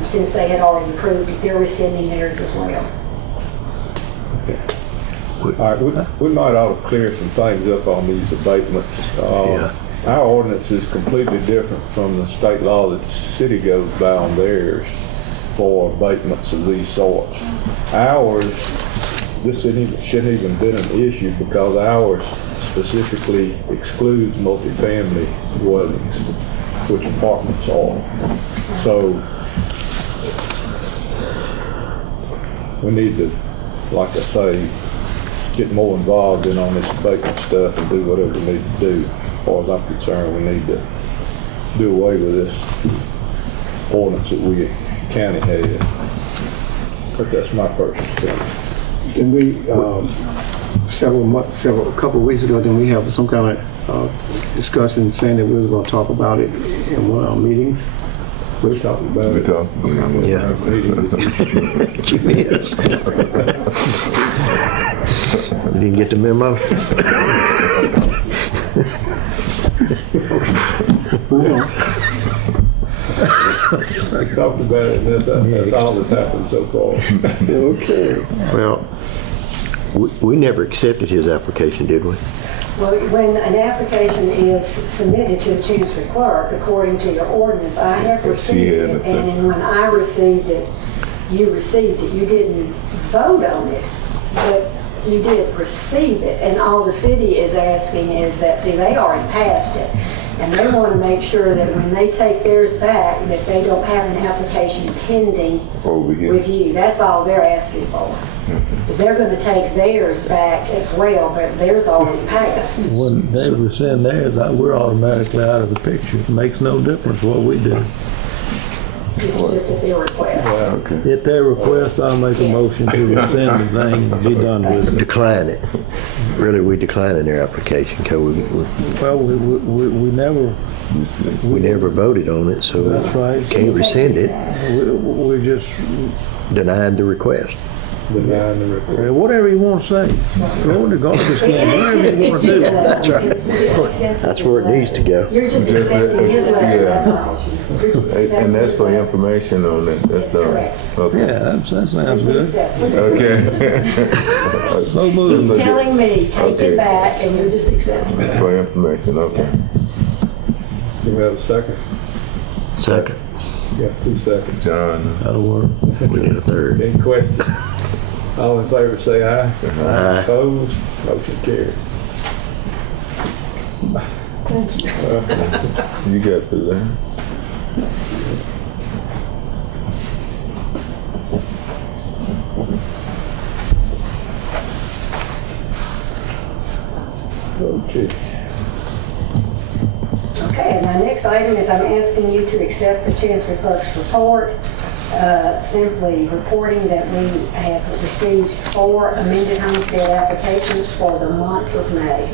Since they had already approved it, they're rescinding theirs as well. All right, we might ought to clear some things up on these abatements. Our ordinance is completely different from the state law that the city goes by on theirs for abatements of these sorts. Ours, this shouldn't even been an issue because ours specifically excludes multifamily dwellings, which apartments are. So we need to, like I say, get more involved in on this abatement stuff and do whatever we need to do. As far as I'm concerned, we need to do away with this ordinance that we county has. But that's my personal opinion. Then we, a couple of weeks ago, then we have some kind of discussion saying that we were going to talk about it in one of our meetings. We're talking about it. Yeah. You missed. You didn't get the memo? I talked about it, and that's all that's happened so far. Okay. Well, we never accepted his application, did we? Well, when an application is submitted to the chancery clerk, according to your ordinance, I have received it, and then when I received it, you received it. You didn't vote on it, but you did receive it. And all the city is asking is that, see, they already passed it, and they want to make sure that when they take theirs back, that they don't have an application pending over here with you. That's all they're asking for. Is they're going to take theirs back as well, but theirs already passed. When they rescind theirs, we're automatically out of the picture. It makes no difference what we do. It's just at their request. okay. At their request, I'll make a motion to rescind the thing and be done with it. Decline it. Really, we declined their application because Well, we never voted on it, so That's right. can't rescind it. we just Denied the request. Denying the report. whatever you want to say. Throw in the garbage can. Whatever you want to do. That's right. That's where it needs to go. You're just accepting his letter, that's all. You're just accepting And that's his for letter. information on it. That's all. Correct. Okay. Yeah, that sounds good. Accepting. Okay. So moved. He's telling me, take Okay. it back, and you're just accepting it. For information. Okay. Do we have a second? Second. Got 2 seconds. John. That'll work. We need a third. Any questions? All in favor say aye. Aye. Opposed? Motion carried. You got the letter. Okay. Okay, and the next item is I'm asking you to accept the Chancery Clerk's report, simply reporting that we have received 4 amended homestead applications for the month of May.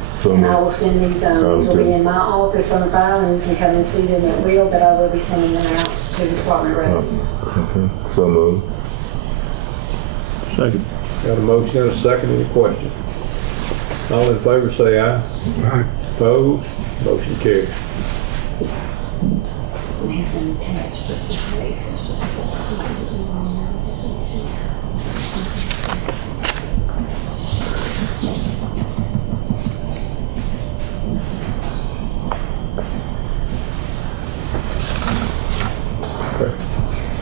So And I will send these, these will be in my office on file, and you can come and see them at will, but I will be sending them out to the Department of Revenue. Okay. So moved. Second. Got a motion and a second. Any questions? All in favor say aye. Aye. Opposed? Motion carried. They have been attached just in case, it's just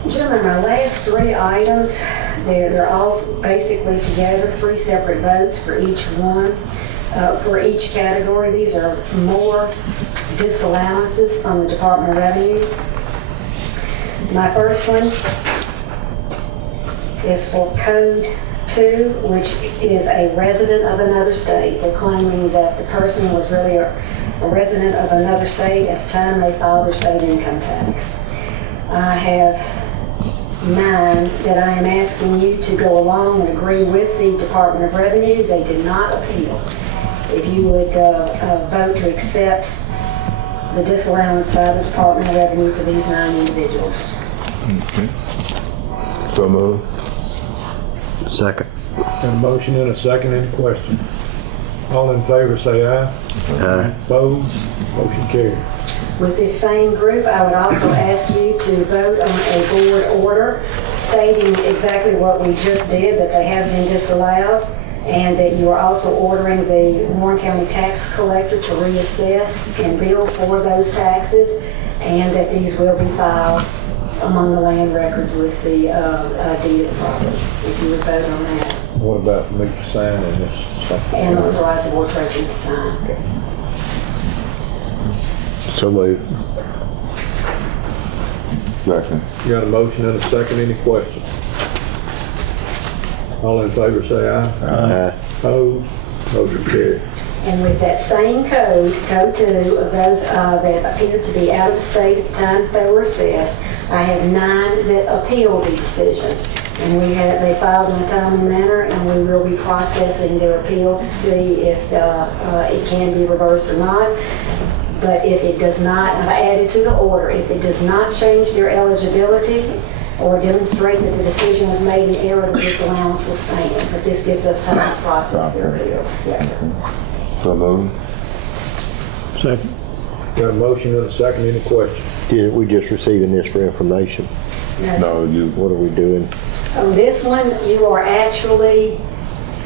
Gentlemen, our last 3 items, they're all basically together, 3 separate votes for each one. For each category, these are more disallowances from the Department of Revenue. My first one is for Code 2, which is a resident of another state. They're claiming that the person was really a resident of another state at the time they filed their state income tax. I have 9 that I am asking you to go along and agree with the Department of Revenue. They did not appeal. If you would vote to accept the disallowance by the Department of Revenue for these 9 individuals. Okay. So moved. Second. Got a motion and a second. Any questions? All in favor say aye. Aye. Opposed? Motion carried. With this same group, I would also ask you to vote on a board order stating exactly what we just did, that they have been disallowed, and that you are also ordering the Warren County Tax Collector to reassess and bill for those taxes, and that these will be filed among the land records with the deed of the property. If you would vote on that. What about me signing this? And authorize the board president to sign. Okay. So moved. Second. You got a motion and a second. Any questions? All in favor say aye. Aye. Opposed? Motion carried. And with that same code, code 2, of those that appeared to be out of the state at the time they were assessed, I have 9 that appealed the decision. And they filed in a timely manner, and we will be processing their appeal to see if it can be reversed or not. But if it does not, I've added to the order, if it does not change their eligibility or demonstrate that the decision was made in error, the disallowance will stand. But this gives us time to process their appeals. Yes, sir. So moved. Second. Got a motion and a second. Any questions? We just receiving this for information. No, you. What are we doing? On this one, you are actually,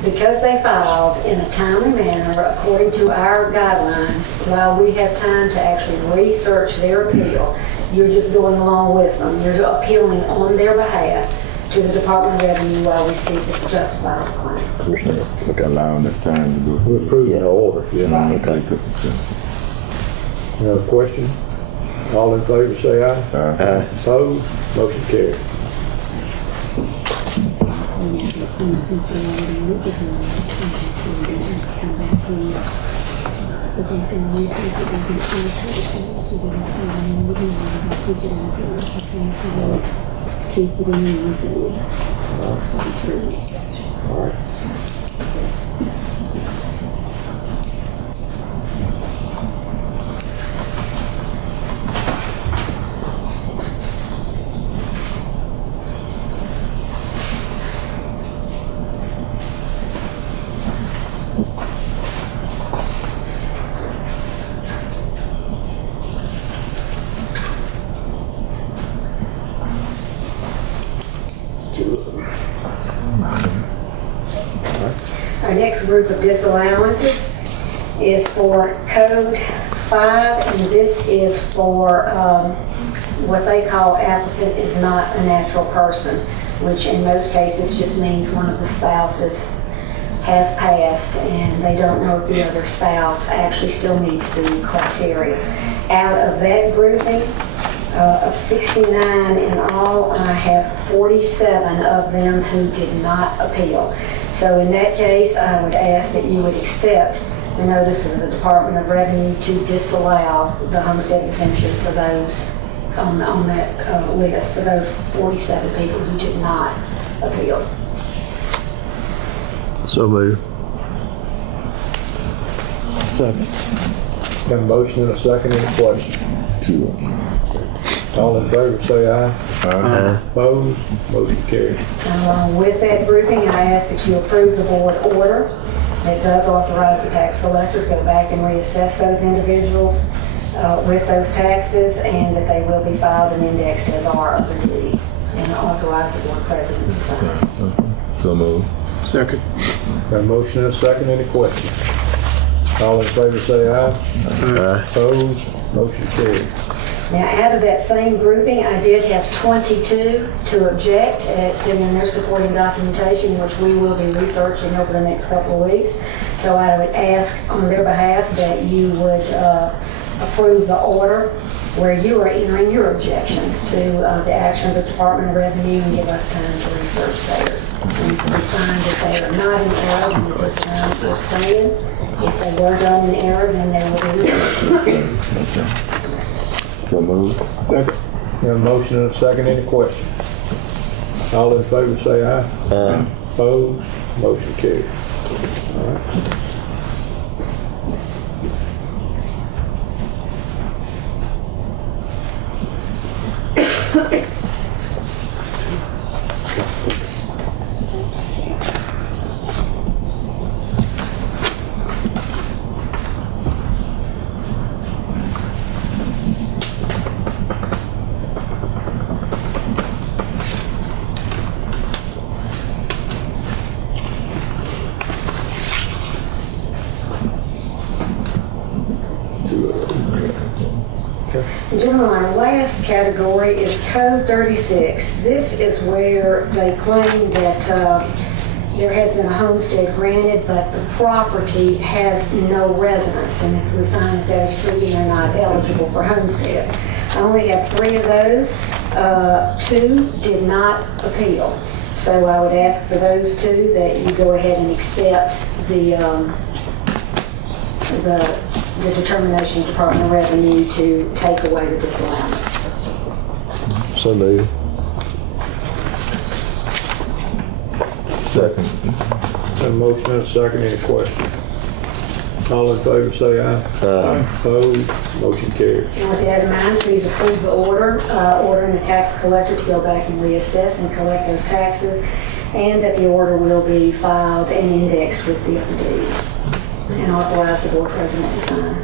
because they filed in a timely manner according to our guidelines, while we have time to actually research their appeal, you're just going along with them. You're appealing on their behalf to the Department of Revenue while we see if it's a justifiable claim. Understand. Okay. Allowing us time to go. We're approving the order. Yeah, okay. Any other question? All in favor say aye. Aye. Opposed? Motion carried. All right. Our next group of disallowances is for Code 5, and this is for what they call applicant is not a natural person, which in most cases just means one of the spouses has passed and they don't know if the other spouse actually still meets the criteria. Out of that grouping of 69 in all, I have 47 of them who did not appeal. So in that case, I would ask that you would accept the notice of the Department of Revenue to disallow the homestead exemption for those on that list, for those 47 people who did not appeal. So moved. Second. Got a motion and a second. Any questions? Two. All in favor say aye. Aye. Opposed? Motion carried. Along with that grouping, I ask that you approve the board order that does authorize the tax collector to go back and reassess those individuals with those taxes, and that they will be filed and indexed as are other duties, and authorize the board president to sign. So moved. Second. Got a motion and a second. Any questions? All in favor say aye. Aye. Opposed? Motion carried. Now, out of that same grouping, I did have 22 to object, sitting in their supporting documentation, which we will be researching over the next couple of weeks. So I would ask on their behalf that you would approve the order where you are entering your objection to the action of the Department of Revenue, and give us time to research theirs. And if we find that they are not in error, then the disallowance will stand. If they were done in error, then they will be reversed. So moved. Second. Got a motion and a second. Any questions? All in favor say aye. Aye. Opposed? Motion carried. All right. Gentlemen, our last category is Code 36. This is where they claim that there has been a homestead granted, but the property has no residence, and if we find that that is true, they're not eligible for homestead. I only have 3 of those. 2 did not appeal. So I would ask for those 2 that you go ahead and accept the determination of Department of Revenue to take away the disallowance. So moved. Second. Have a motion and a second, any questions? All in favor say aye. Aye. Opposed, motion carried. And with that in mind, please approve the order, ordering the tax collector to go back and reassess and collect those taxes, and that the order will be filed and indexed with the other deeds, and authorize the board president to sign.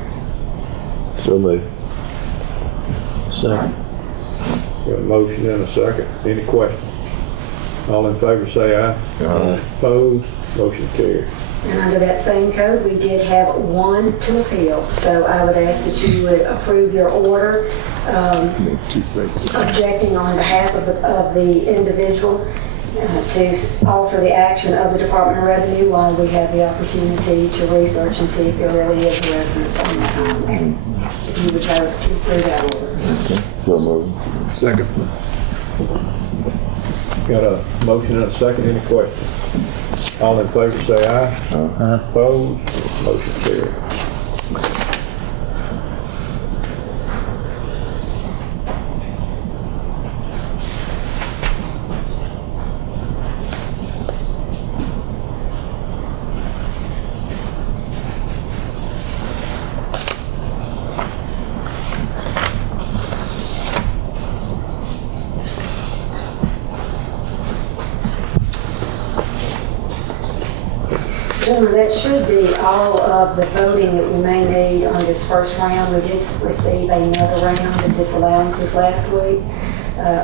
So moved. Second. Got a motion and a second, any questions? All in favor say aye. Aye. Opposed, motion carried. And under that same code, we did have 1 to appeal. So I would ask that you would approve your order objecting on behalf of the individual to alter the action of the Department of Revenue while we have the opportunity to research and see if there really is a residence on the home. And if you would vote to approve that order. So moved. Second. Got a motion and a second, any questions? All in favor say aye. Aye. Opposed, motion carried. Gentlemen, that should be all of the voting that we may need on this first round. We did receive another round of disallowances last week.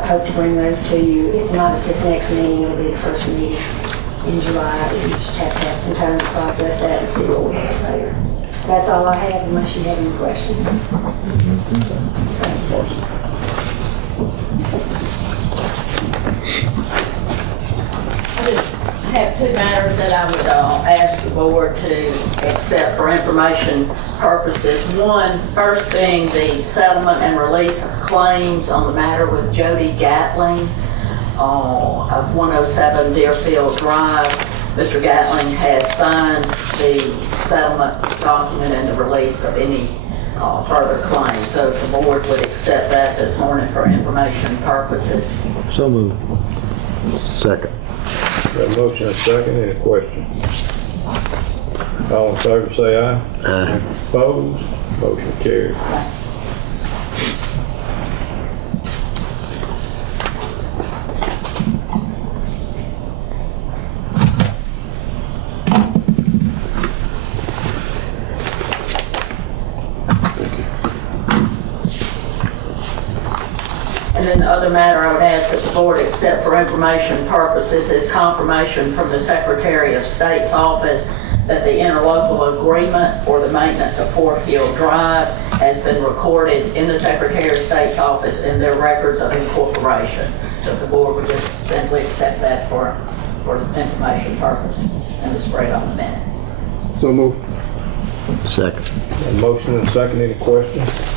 Hope to bring those to you. If not at this next meeting, it'll be the first meeting in July. You just have to have some time to process that and see what we have later. That's all I have, unless you have any questions. I just have 2 matters that I would ask the board to accept for information purposes. One, first being the settlement and release of claims on the matter with Jody Gatling of 107 Deerfield Drive. Mr. Gatling has signed the settlement document and the release of any further claims. So the board would accept that this morning for information purposes. So moved. Second. Got a motion and a second, any questions? All in favor say aye. Aye. Opposed, motion carried. And then the other matter I would ask that the board accept for information purposes is confirmation from the Secretary of State's office that the interlocal agreement for the maintenance of Fort Hill Drive has been recorded in the Secretary of State's office in their records of incorporation. So the board would just simply accept that for information purposes and to spread on the minutes. So moved. Second. A motion and a second, any questions?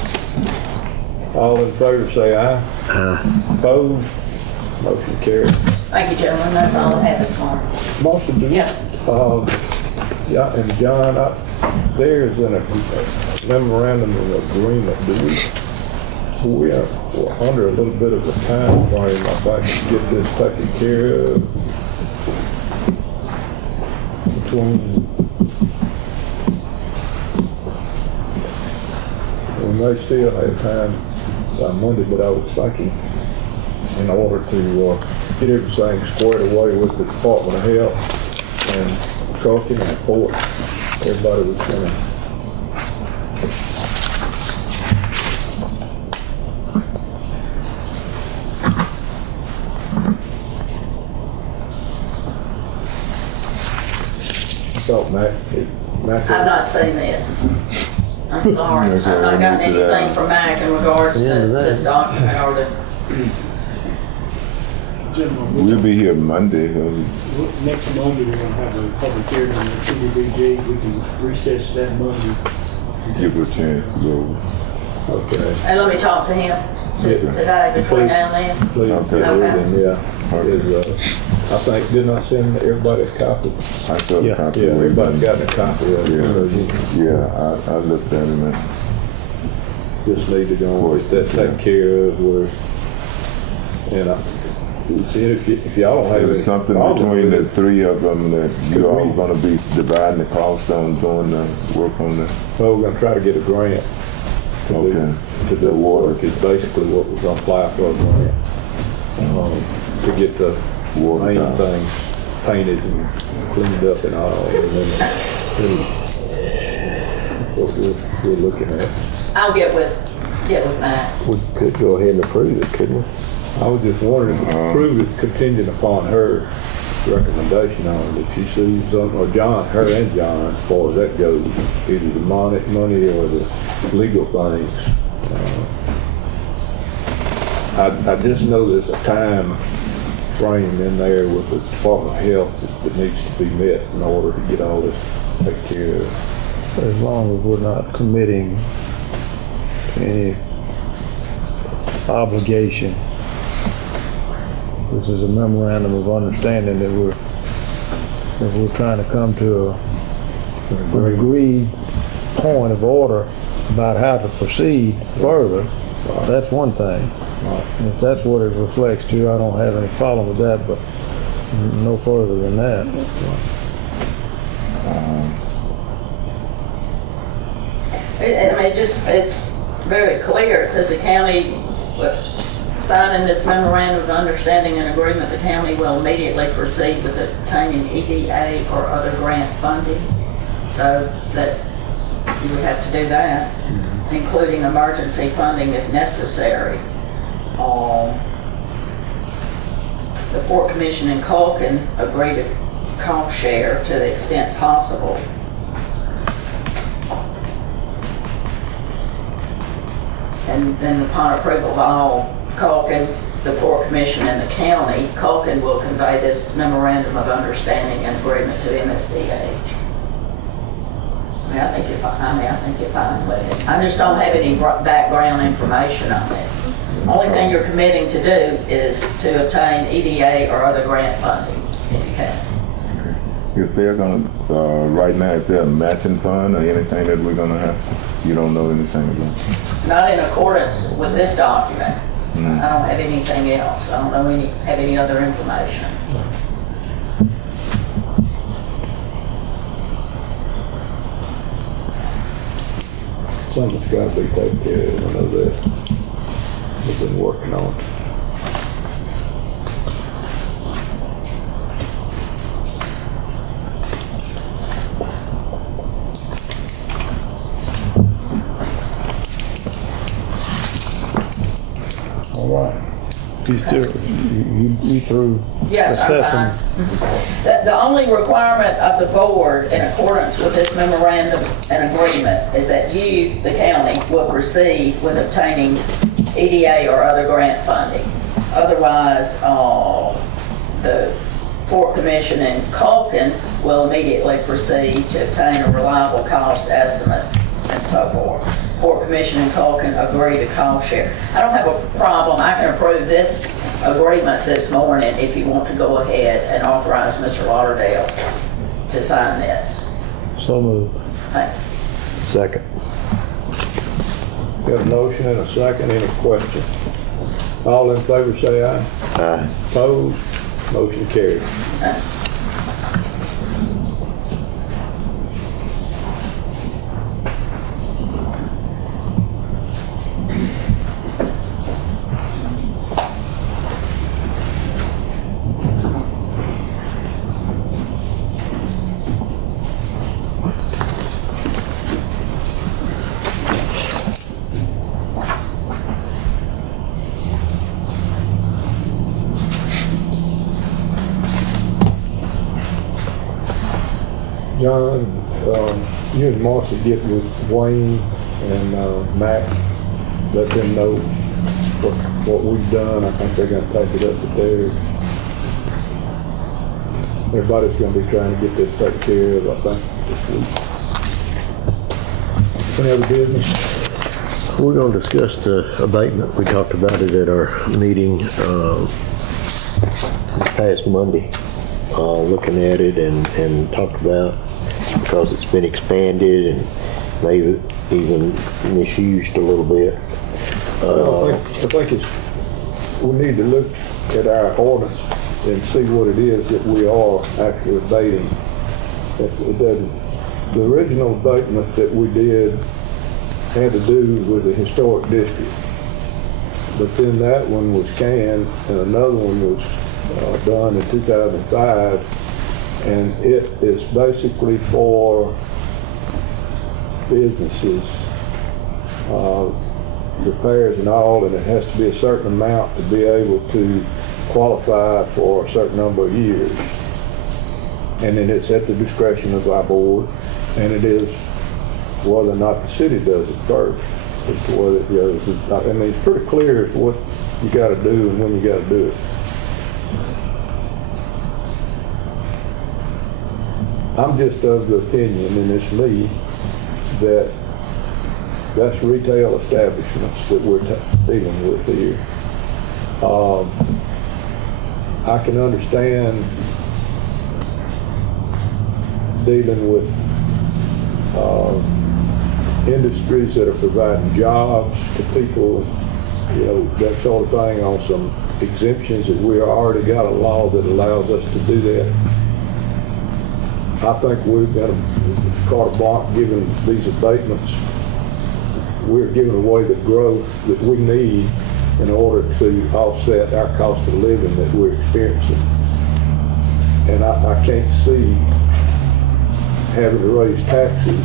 All in favor say aye. Aye. Opposed, motion carried. Thank you, gentlemen. That's all I have this morning. Motion to Yeah. Yeah, and John, there's a memorandum of agreement. We are under a little bit of a time frame, I think, to get this taken care of between. We may still have time by Monday, but I was thinking in order to get everything squared away with the Department of Health and Cooking and Port, everybody was going to I've not seen this. I'm sorry. Okay, I've not we'll gotten move to that. anything from Mac in regards to Yeah, that- this document or the, Gentlemen, We'll be here Monday. next Monday, we're gonna have a public hearing on the CDBG. We can recess that Monday. Give it a chance to go. Okay. and let me talk to him today between now and then. Please, Okay. yeah. I think, didn't I send everybody a copy? I saw the Yeah. copy. Yeah, everybody got a copy of it. Yeah, I looked at him and Just need to go and get that taken care of where, and if y'all don't have any there's something problem between with the it, three of them that you all we- gonna be dividing the cost on doing the work on the, well, we're gonna try to get a grant to Okay. do, to do work, is basically what we're gonna apply for a grant. To get the Water main tower. things painted and cleaned up and all, and then what we're looking at. I'll get with Mac. We could go ahead and approve it, couldn't we? I was just wondering, prove it contingent upon her recommendation on it, if she sees something, or John, her and John, as far as that goes, either the money or the legal things. I just know there's a time frame in there with the Department of Health that needs to be met in order to get all this taken care of. As long as we're not committing to any obligation. This is a memorandum of understanding that we're trying to come to an agreed point of order about how to proceed further. That's one thing. And if that's what it reflects to, I don't have any problem with that, but no further than that. It's very clear. It says the county, signing this memorandum of understanding and agreement, the county will immediately proceed with obtaining EDA or other grant funding. So that you would have to do that, including emergency funding if necessary. The Port Commission and Culkin agree to cost share to the extent possible. And then upon approval by all, Culkin, the Port Commission, and the county, Culkin will convey this memorandum of understanding and agreement to MSDH. I think you're fine with it. I just don't have any background information on this. Only thing you're committing to do is to obtain EDA or other grant funding, if you can. if they're gonna, right now, is there a matching fund or anything that we're gonna have? You don't know anything about? Not in accordance with this document. I don't have anything else. I don't know have any other information. Something's got to be taken care of. I know that. We've been working on it. All right. You through Yes, I'm assessing? fine. The only requirement of the board in accordance with this memorandum and agreement is that you, the county, will proceed with obtaining EDA or other grant funding. Otherwise, the Port Commission and Culkin will immediately proceed to obtain a reliable cost estimate and so forth. Port Commission and Culkin agree to cost share. I don't have a problem. I can approve this agreement this morning if you want to go ahead and authorize Mr. Lauderdale to sign this. So moved. Thank you. Second. Got a motion and a second. Any questions? All in favor say aye. Aye. Opposed? Motion carried. John, you and Marcy get with Wayne and Mac, let them know what we've done. I think they're gonna take it up to theirs. Everybody's gonna be trying to get this taken care of, I think, this week. Any other business? We're going to discuss the abatement. We talked about it at our meeting this past Monday, looking at it and talked about, because it's been expanded and maybe even misused a little bit. I think we need to look at our ordinance and see what it is that we are actually abating. The original abatement that we did had to do with the historic district, but then that one was canned and another one was done in 2005, and it is basically for businesses, repairs and all, and it has to be a certain amount to be able to qualify for a certain number of years. And then it's at the discretion of our board, and it is whether or not the city does it first as to whether it goes. I mean, it's pretty clear as to what you got to do and when you got to do it. I'm just of the opinion, and it's me, that that's retail establishments that we're dealing with here. I can understand dealing with industries that are providing jobs to people, you know, that sort of thing, on some exemptions that we already got a law that allows us to do that. I think we've got a carte blanche giving these abatements. We're giving away the growth that we need in order to offset our cost of living that we're experiencing. And I can't see having to raise taxes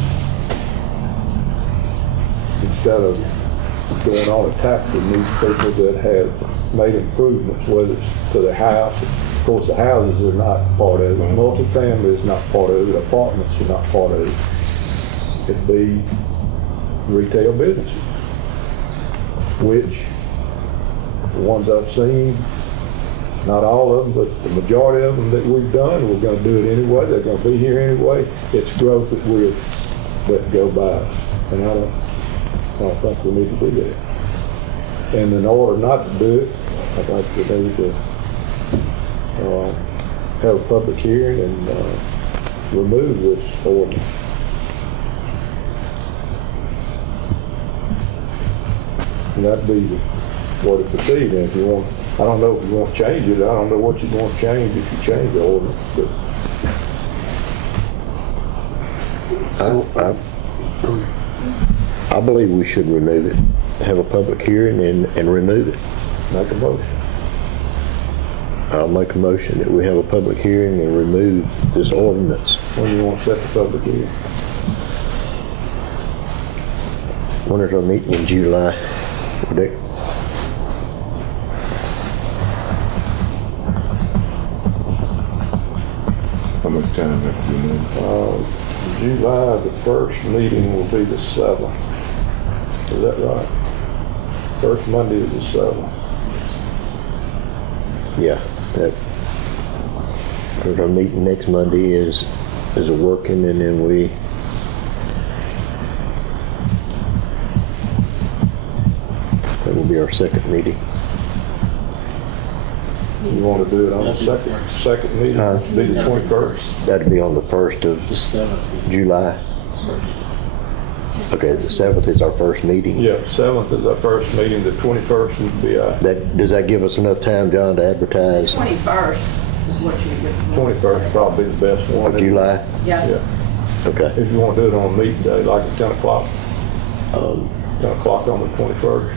instead of going on a tax on these people that have made improvements, whether it's to their house. Of course, the houses are not part of it. Multifamily is not part of it. Apartments are not part of it. It'd be retail businesses, which the ones I've seen, not all of them, but the majority of them that we've done, we're going to do it anyway. They're going to be here anyway. It's growth that we'll let go by us, and I don't think we need to do that. And in order not to do it, I'd like to need to have a public hearing and remove this ordinance. And that'd be what it proceed. And if you want, I don't know if you want to change it. I don't know what you're going to change if you change the ordinance. But I believe we should remove it. Have a public hearing and remove it. Make a motion. I'll make a motion that we have a public hearing and remove this ordinance. When you want to set the public hearing? When is our meeting in July? Dick? How much time have you need? July, the first meeting will be the 7th. Is that right? First Monday is the 7th. Yeah. Because our meeting next Monday is a working, and then that will be our second meeting. You want to do it on the second meeting? Be the 21st. That'd be on the 1st of July. Okay, the 7th is our first meeting. Yeah, 7th is our first meeting. The 21st would be our... Does that give us enough time, John, to advertise? 21st is what you get. 21st probably the best one. Of July? Yes. Yeah. Okay. If you want to do it on a meeting day, like at 10 o'clock. 10 o'clock on the 21st.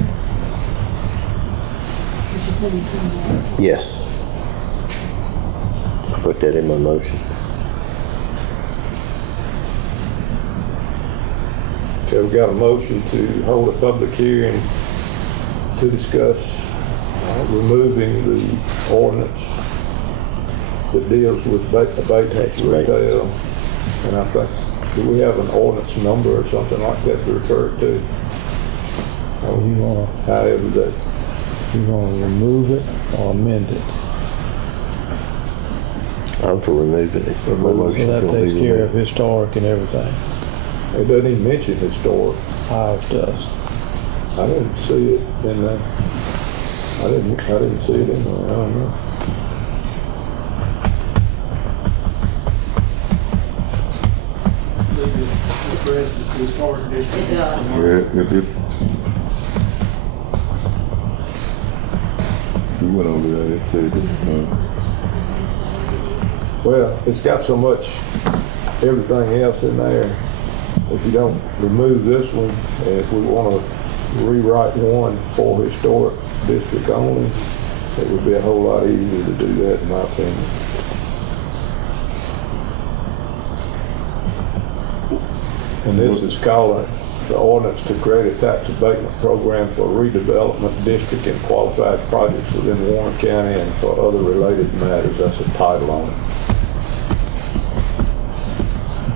Yes. I put that in my motion. Okay, we've got a motion to hold a public hearing to discuss removing the ordinance that deals with abatement retail. And I think Do we have an ordinance number or something like that to refer to? Or you wanna, However that, you wanna remove it or amend it? I'm for removing it. My Well, motion's that gonna be takes care of removed. historic and everything. it doesn't even mention historic. Ours does. I didn't see it in there. I didn't see it in there, I don't know. Addresses the historic district. It does. We went over there, they said this, Well, it's got so much, everything else in there. If you don't remove this one, and if we want to rewrite one for historic district only, it would be a whole lot easier to do that, in my opinion. And this is called the ordinance to create a tax abatement program for redevelopment district and qualified projects within Warren County and for other related matters. That's the title on it.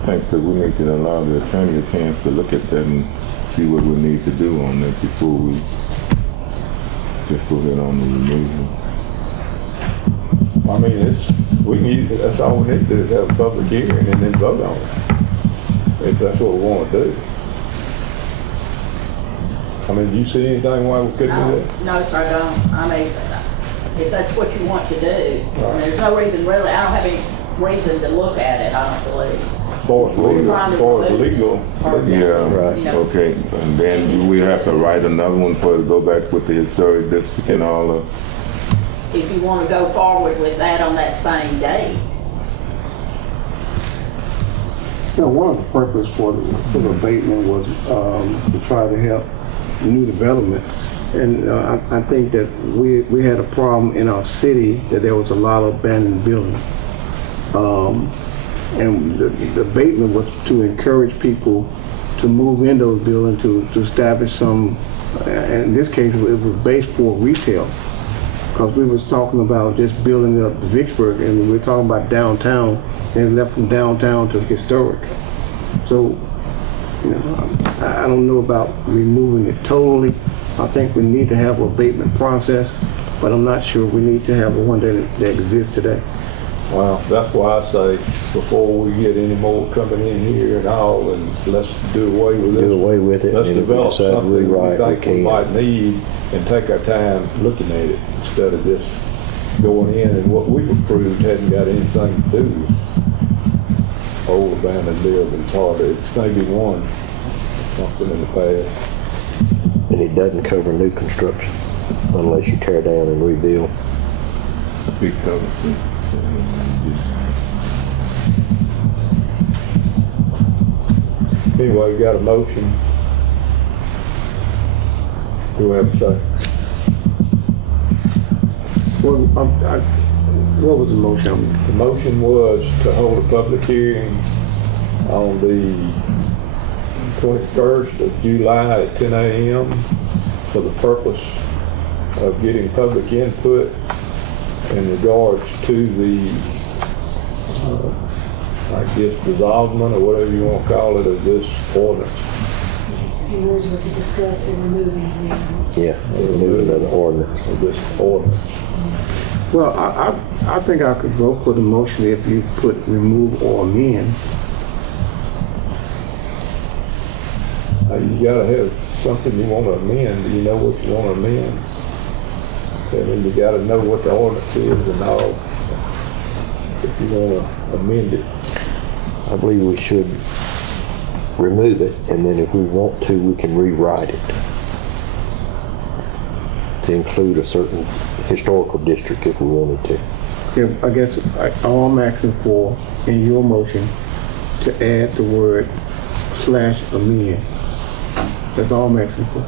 I think that we need to allow the attorney a chance to look at that and see what we need to do on that before we just go ahead on and remove it. I mean, we need, that's all we need to do is have a public hearing and then vote on it, if that's what we want to do. I mean, do you see anything why we couldn't do that? No, sir, I don't. I mean, if that's what you want to do, there's no reason really, I don't have any reason to look at it, I don't believe. As far as legal, Yeah, Right. You know, okay, and then we have to write another one for it to go back with the historic district and all of. if you want to go forward with that on that same date. You know, one of the purpose for the abatement was to try to help new development. And I think that we had a problem in our city that there was a lot of abandoned buildings. And the abatement was to encourage people to move in those buildings to establish some, in this case, it was based for retail. Because we was talking about just building up Vicksburg, and we were talking about downtown, and left from downtown to historic. So, you know, I don't know about removing it totally. I think we need to have an abatement process, but I'm not sure we need to have one that exists today. well, that's why I say, before we get any more coming in here and all, and let's do away with it. Do away with it, Let's and if we develop decide to something we rewrite, we think we can. might need and take our time looking at it instead of just going in and what we've approved hadn't got anything to do with old abandoned buildings. Hardly, it's maybe one, something in the past. And it doesn't cover new construction unless you tear down and rebuild. Big cover. Anyway, we got a motion. Do we have to say? Well, what was the motion? The motion was to hold a public hearing on the 21st of July at 10 a.m. for the purpose of getting public input in regards to the, I guess, dissolvement or whatever you want to call it of this ordinance. In order to discuss the removing the Yeah, remove another ordinance. Of this ordinance. Well, I think I could vote for the motion if you put remove or amend. You gotta have something you want to amend. Do you know what you want to amend? I mean, you gotta know what the ordinance is and all. If you want to amend it. I believe we should remove it, and then if we want to, we can rewrite it to include a certain historical district if we wanted to. Yeah, I guess all I'm asking for in your motion to add the word /amend. That's all I'm asking for.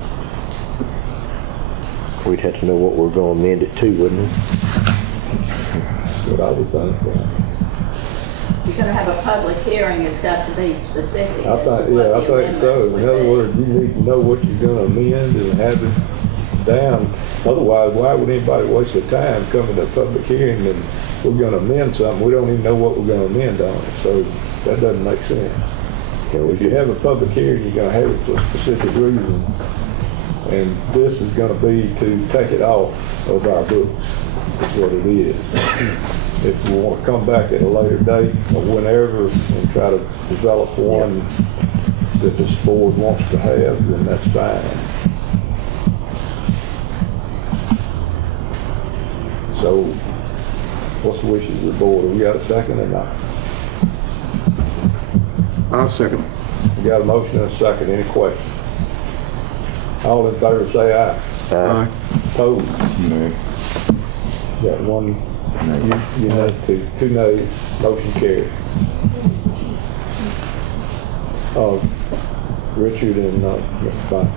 We'd have to know what we're going to amend it to, wouldn't we? That's what I would think. If you're gonna have a public hearing, it's got to be specific. I as to think, what yeah, I the think so. amendments In would other be. words, you need to know what you're gonna amend and have it down. Otherwise, why would anybody waste their time coming to a public hearing and we're gonna amend something, we don't even know what we're gonna amend on it, so that doesn't make sense. If you have a public hearing, you're gonna have it for a specific reason. And this is gonna be to take it off of our books, is what it is. If we wanna come back at a later date or whenever and try to develop one that this board wants to have, then that's fine. So, what's the wishes of the board? Have we got a second or not? I'll second. We got a motion and a second. Any questions? All in favor say aye. Aye. Opposed? Nay. Got one, you know, two nays. Motion carried. Richard and Mr. Bynum.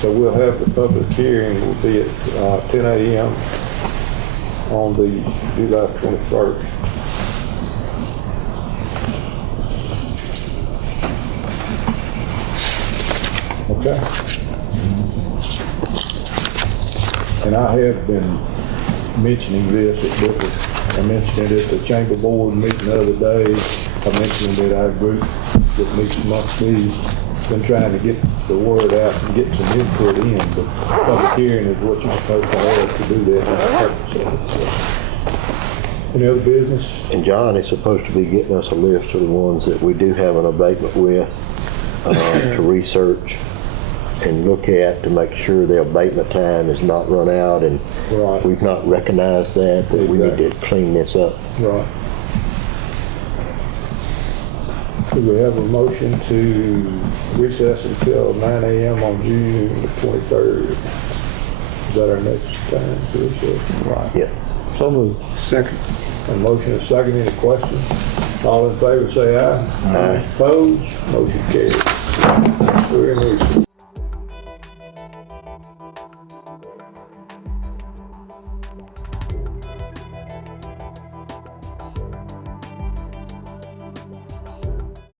So we'll have the public hearing will be at 10 a.m. on the July 21st. Okay. And I have been mentioning this, I mentioned it at the chamber board meeting the other day. I mentioned that our group that meets monthly been trying to get the word out and get some input in, but public hearing is what you're supposed to have to do that. That's the purpose of it. So, any other business? And John is supposed to be getting us a list of the ones that we do have an abatement with to research and look at to make sure the abatement time is not run out, and Right. we've not recognized that we need to clean this up. Right. Do we have a motion to recess until 9 a.m. on June the 23rd? Is that our next time to recess? Right. Yeah. So moved. Second. A motion and a second. Any questions? All in favor say aye. Aye. Opposed? Motion carried. We're in recess.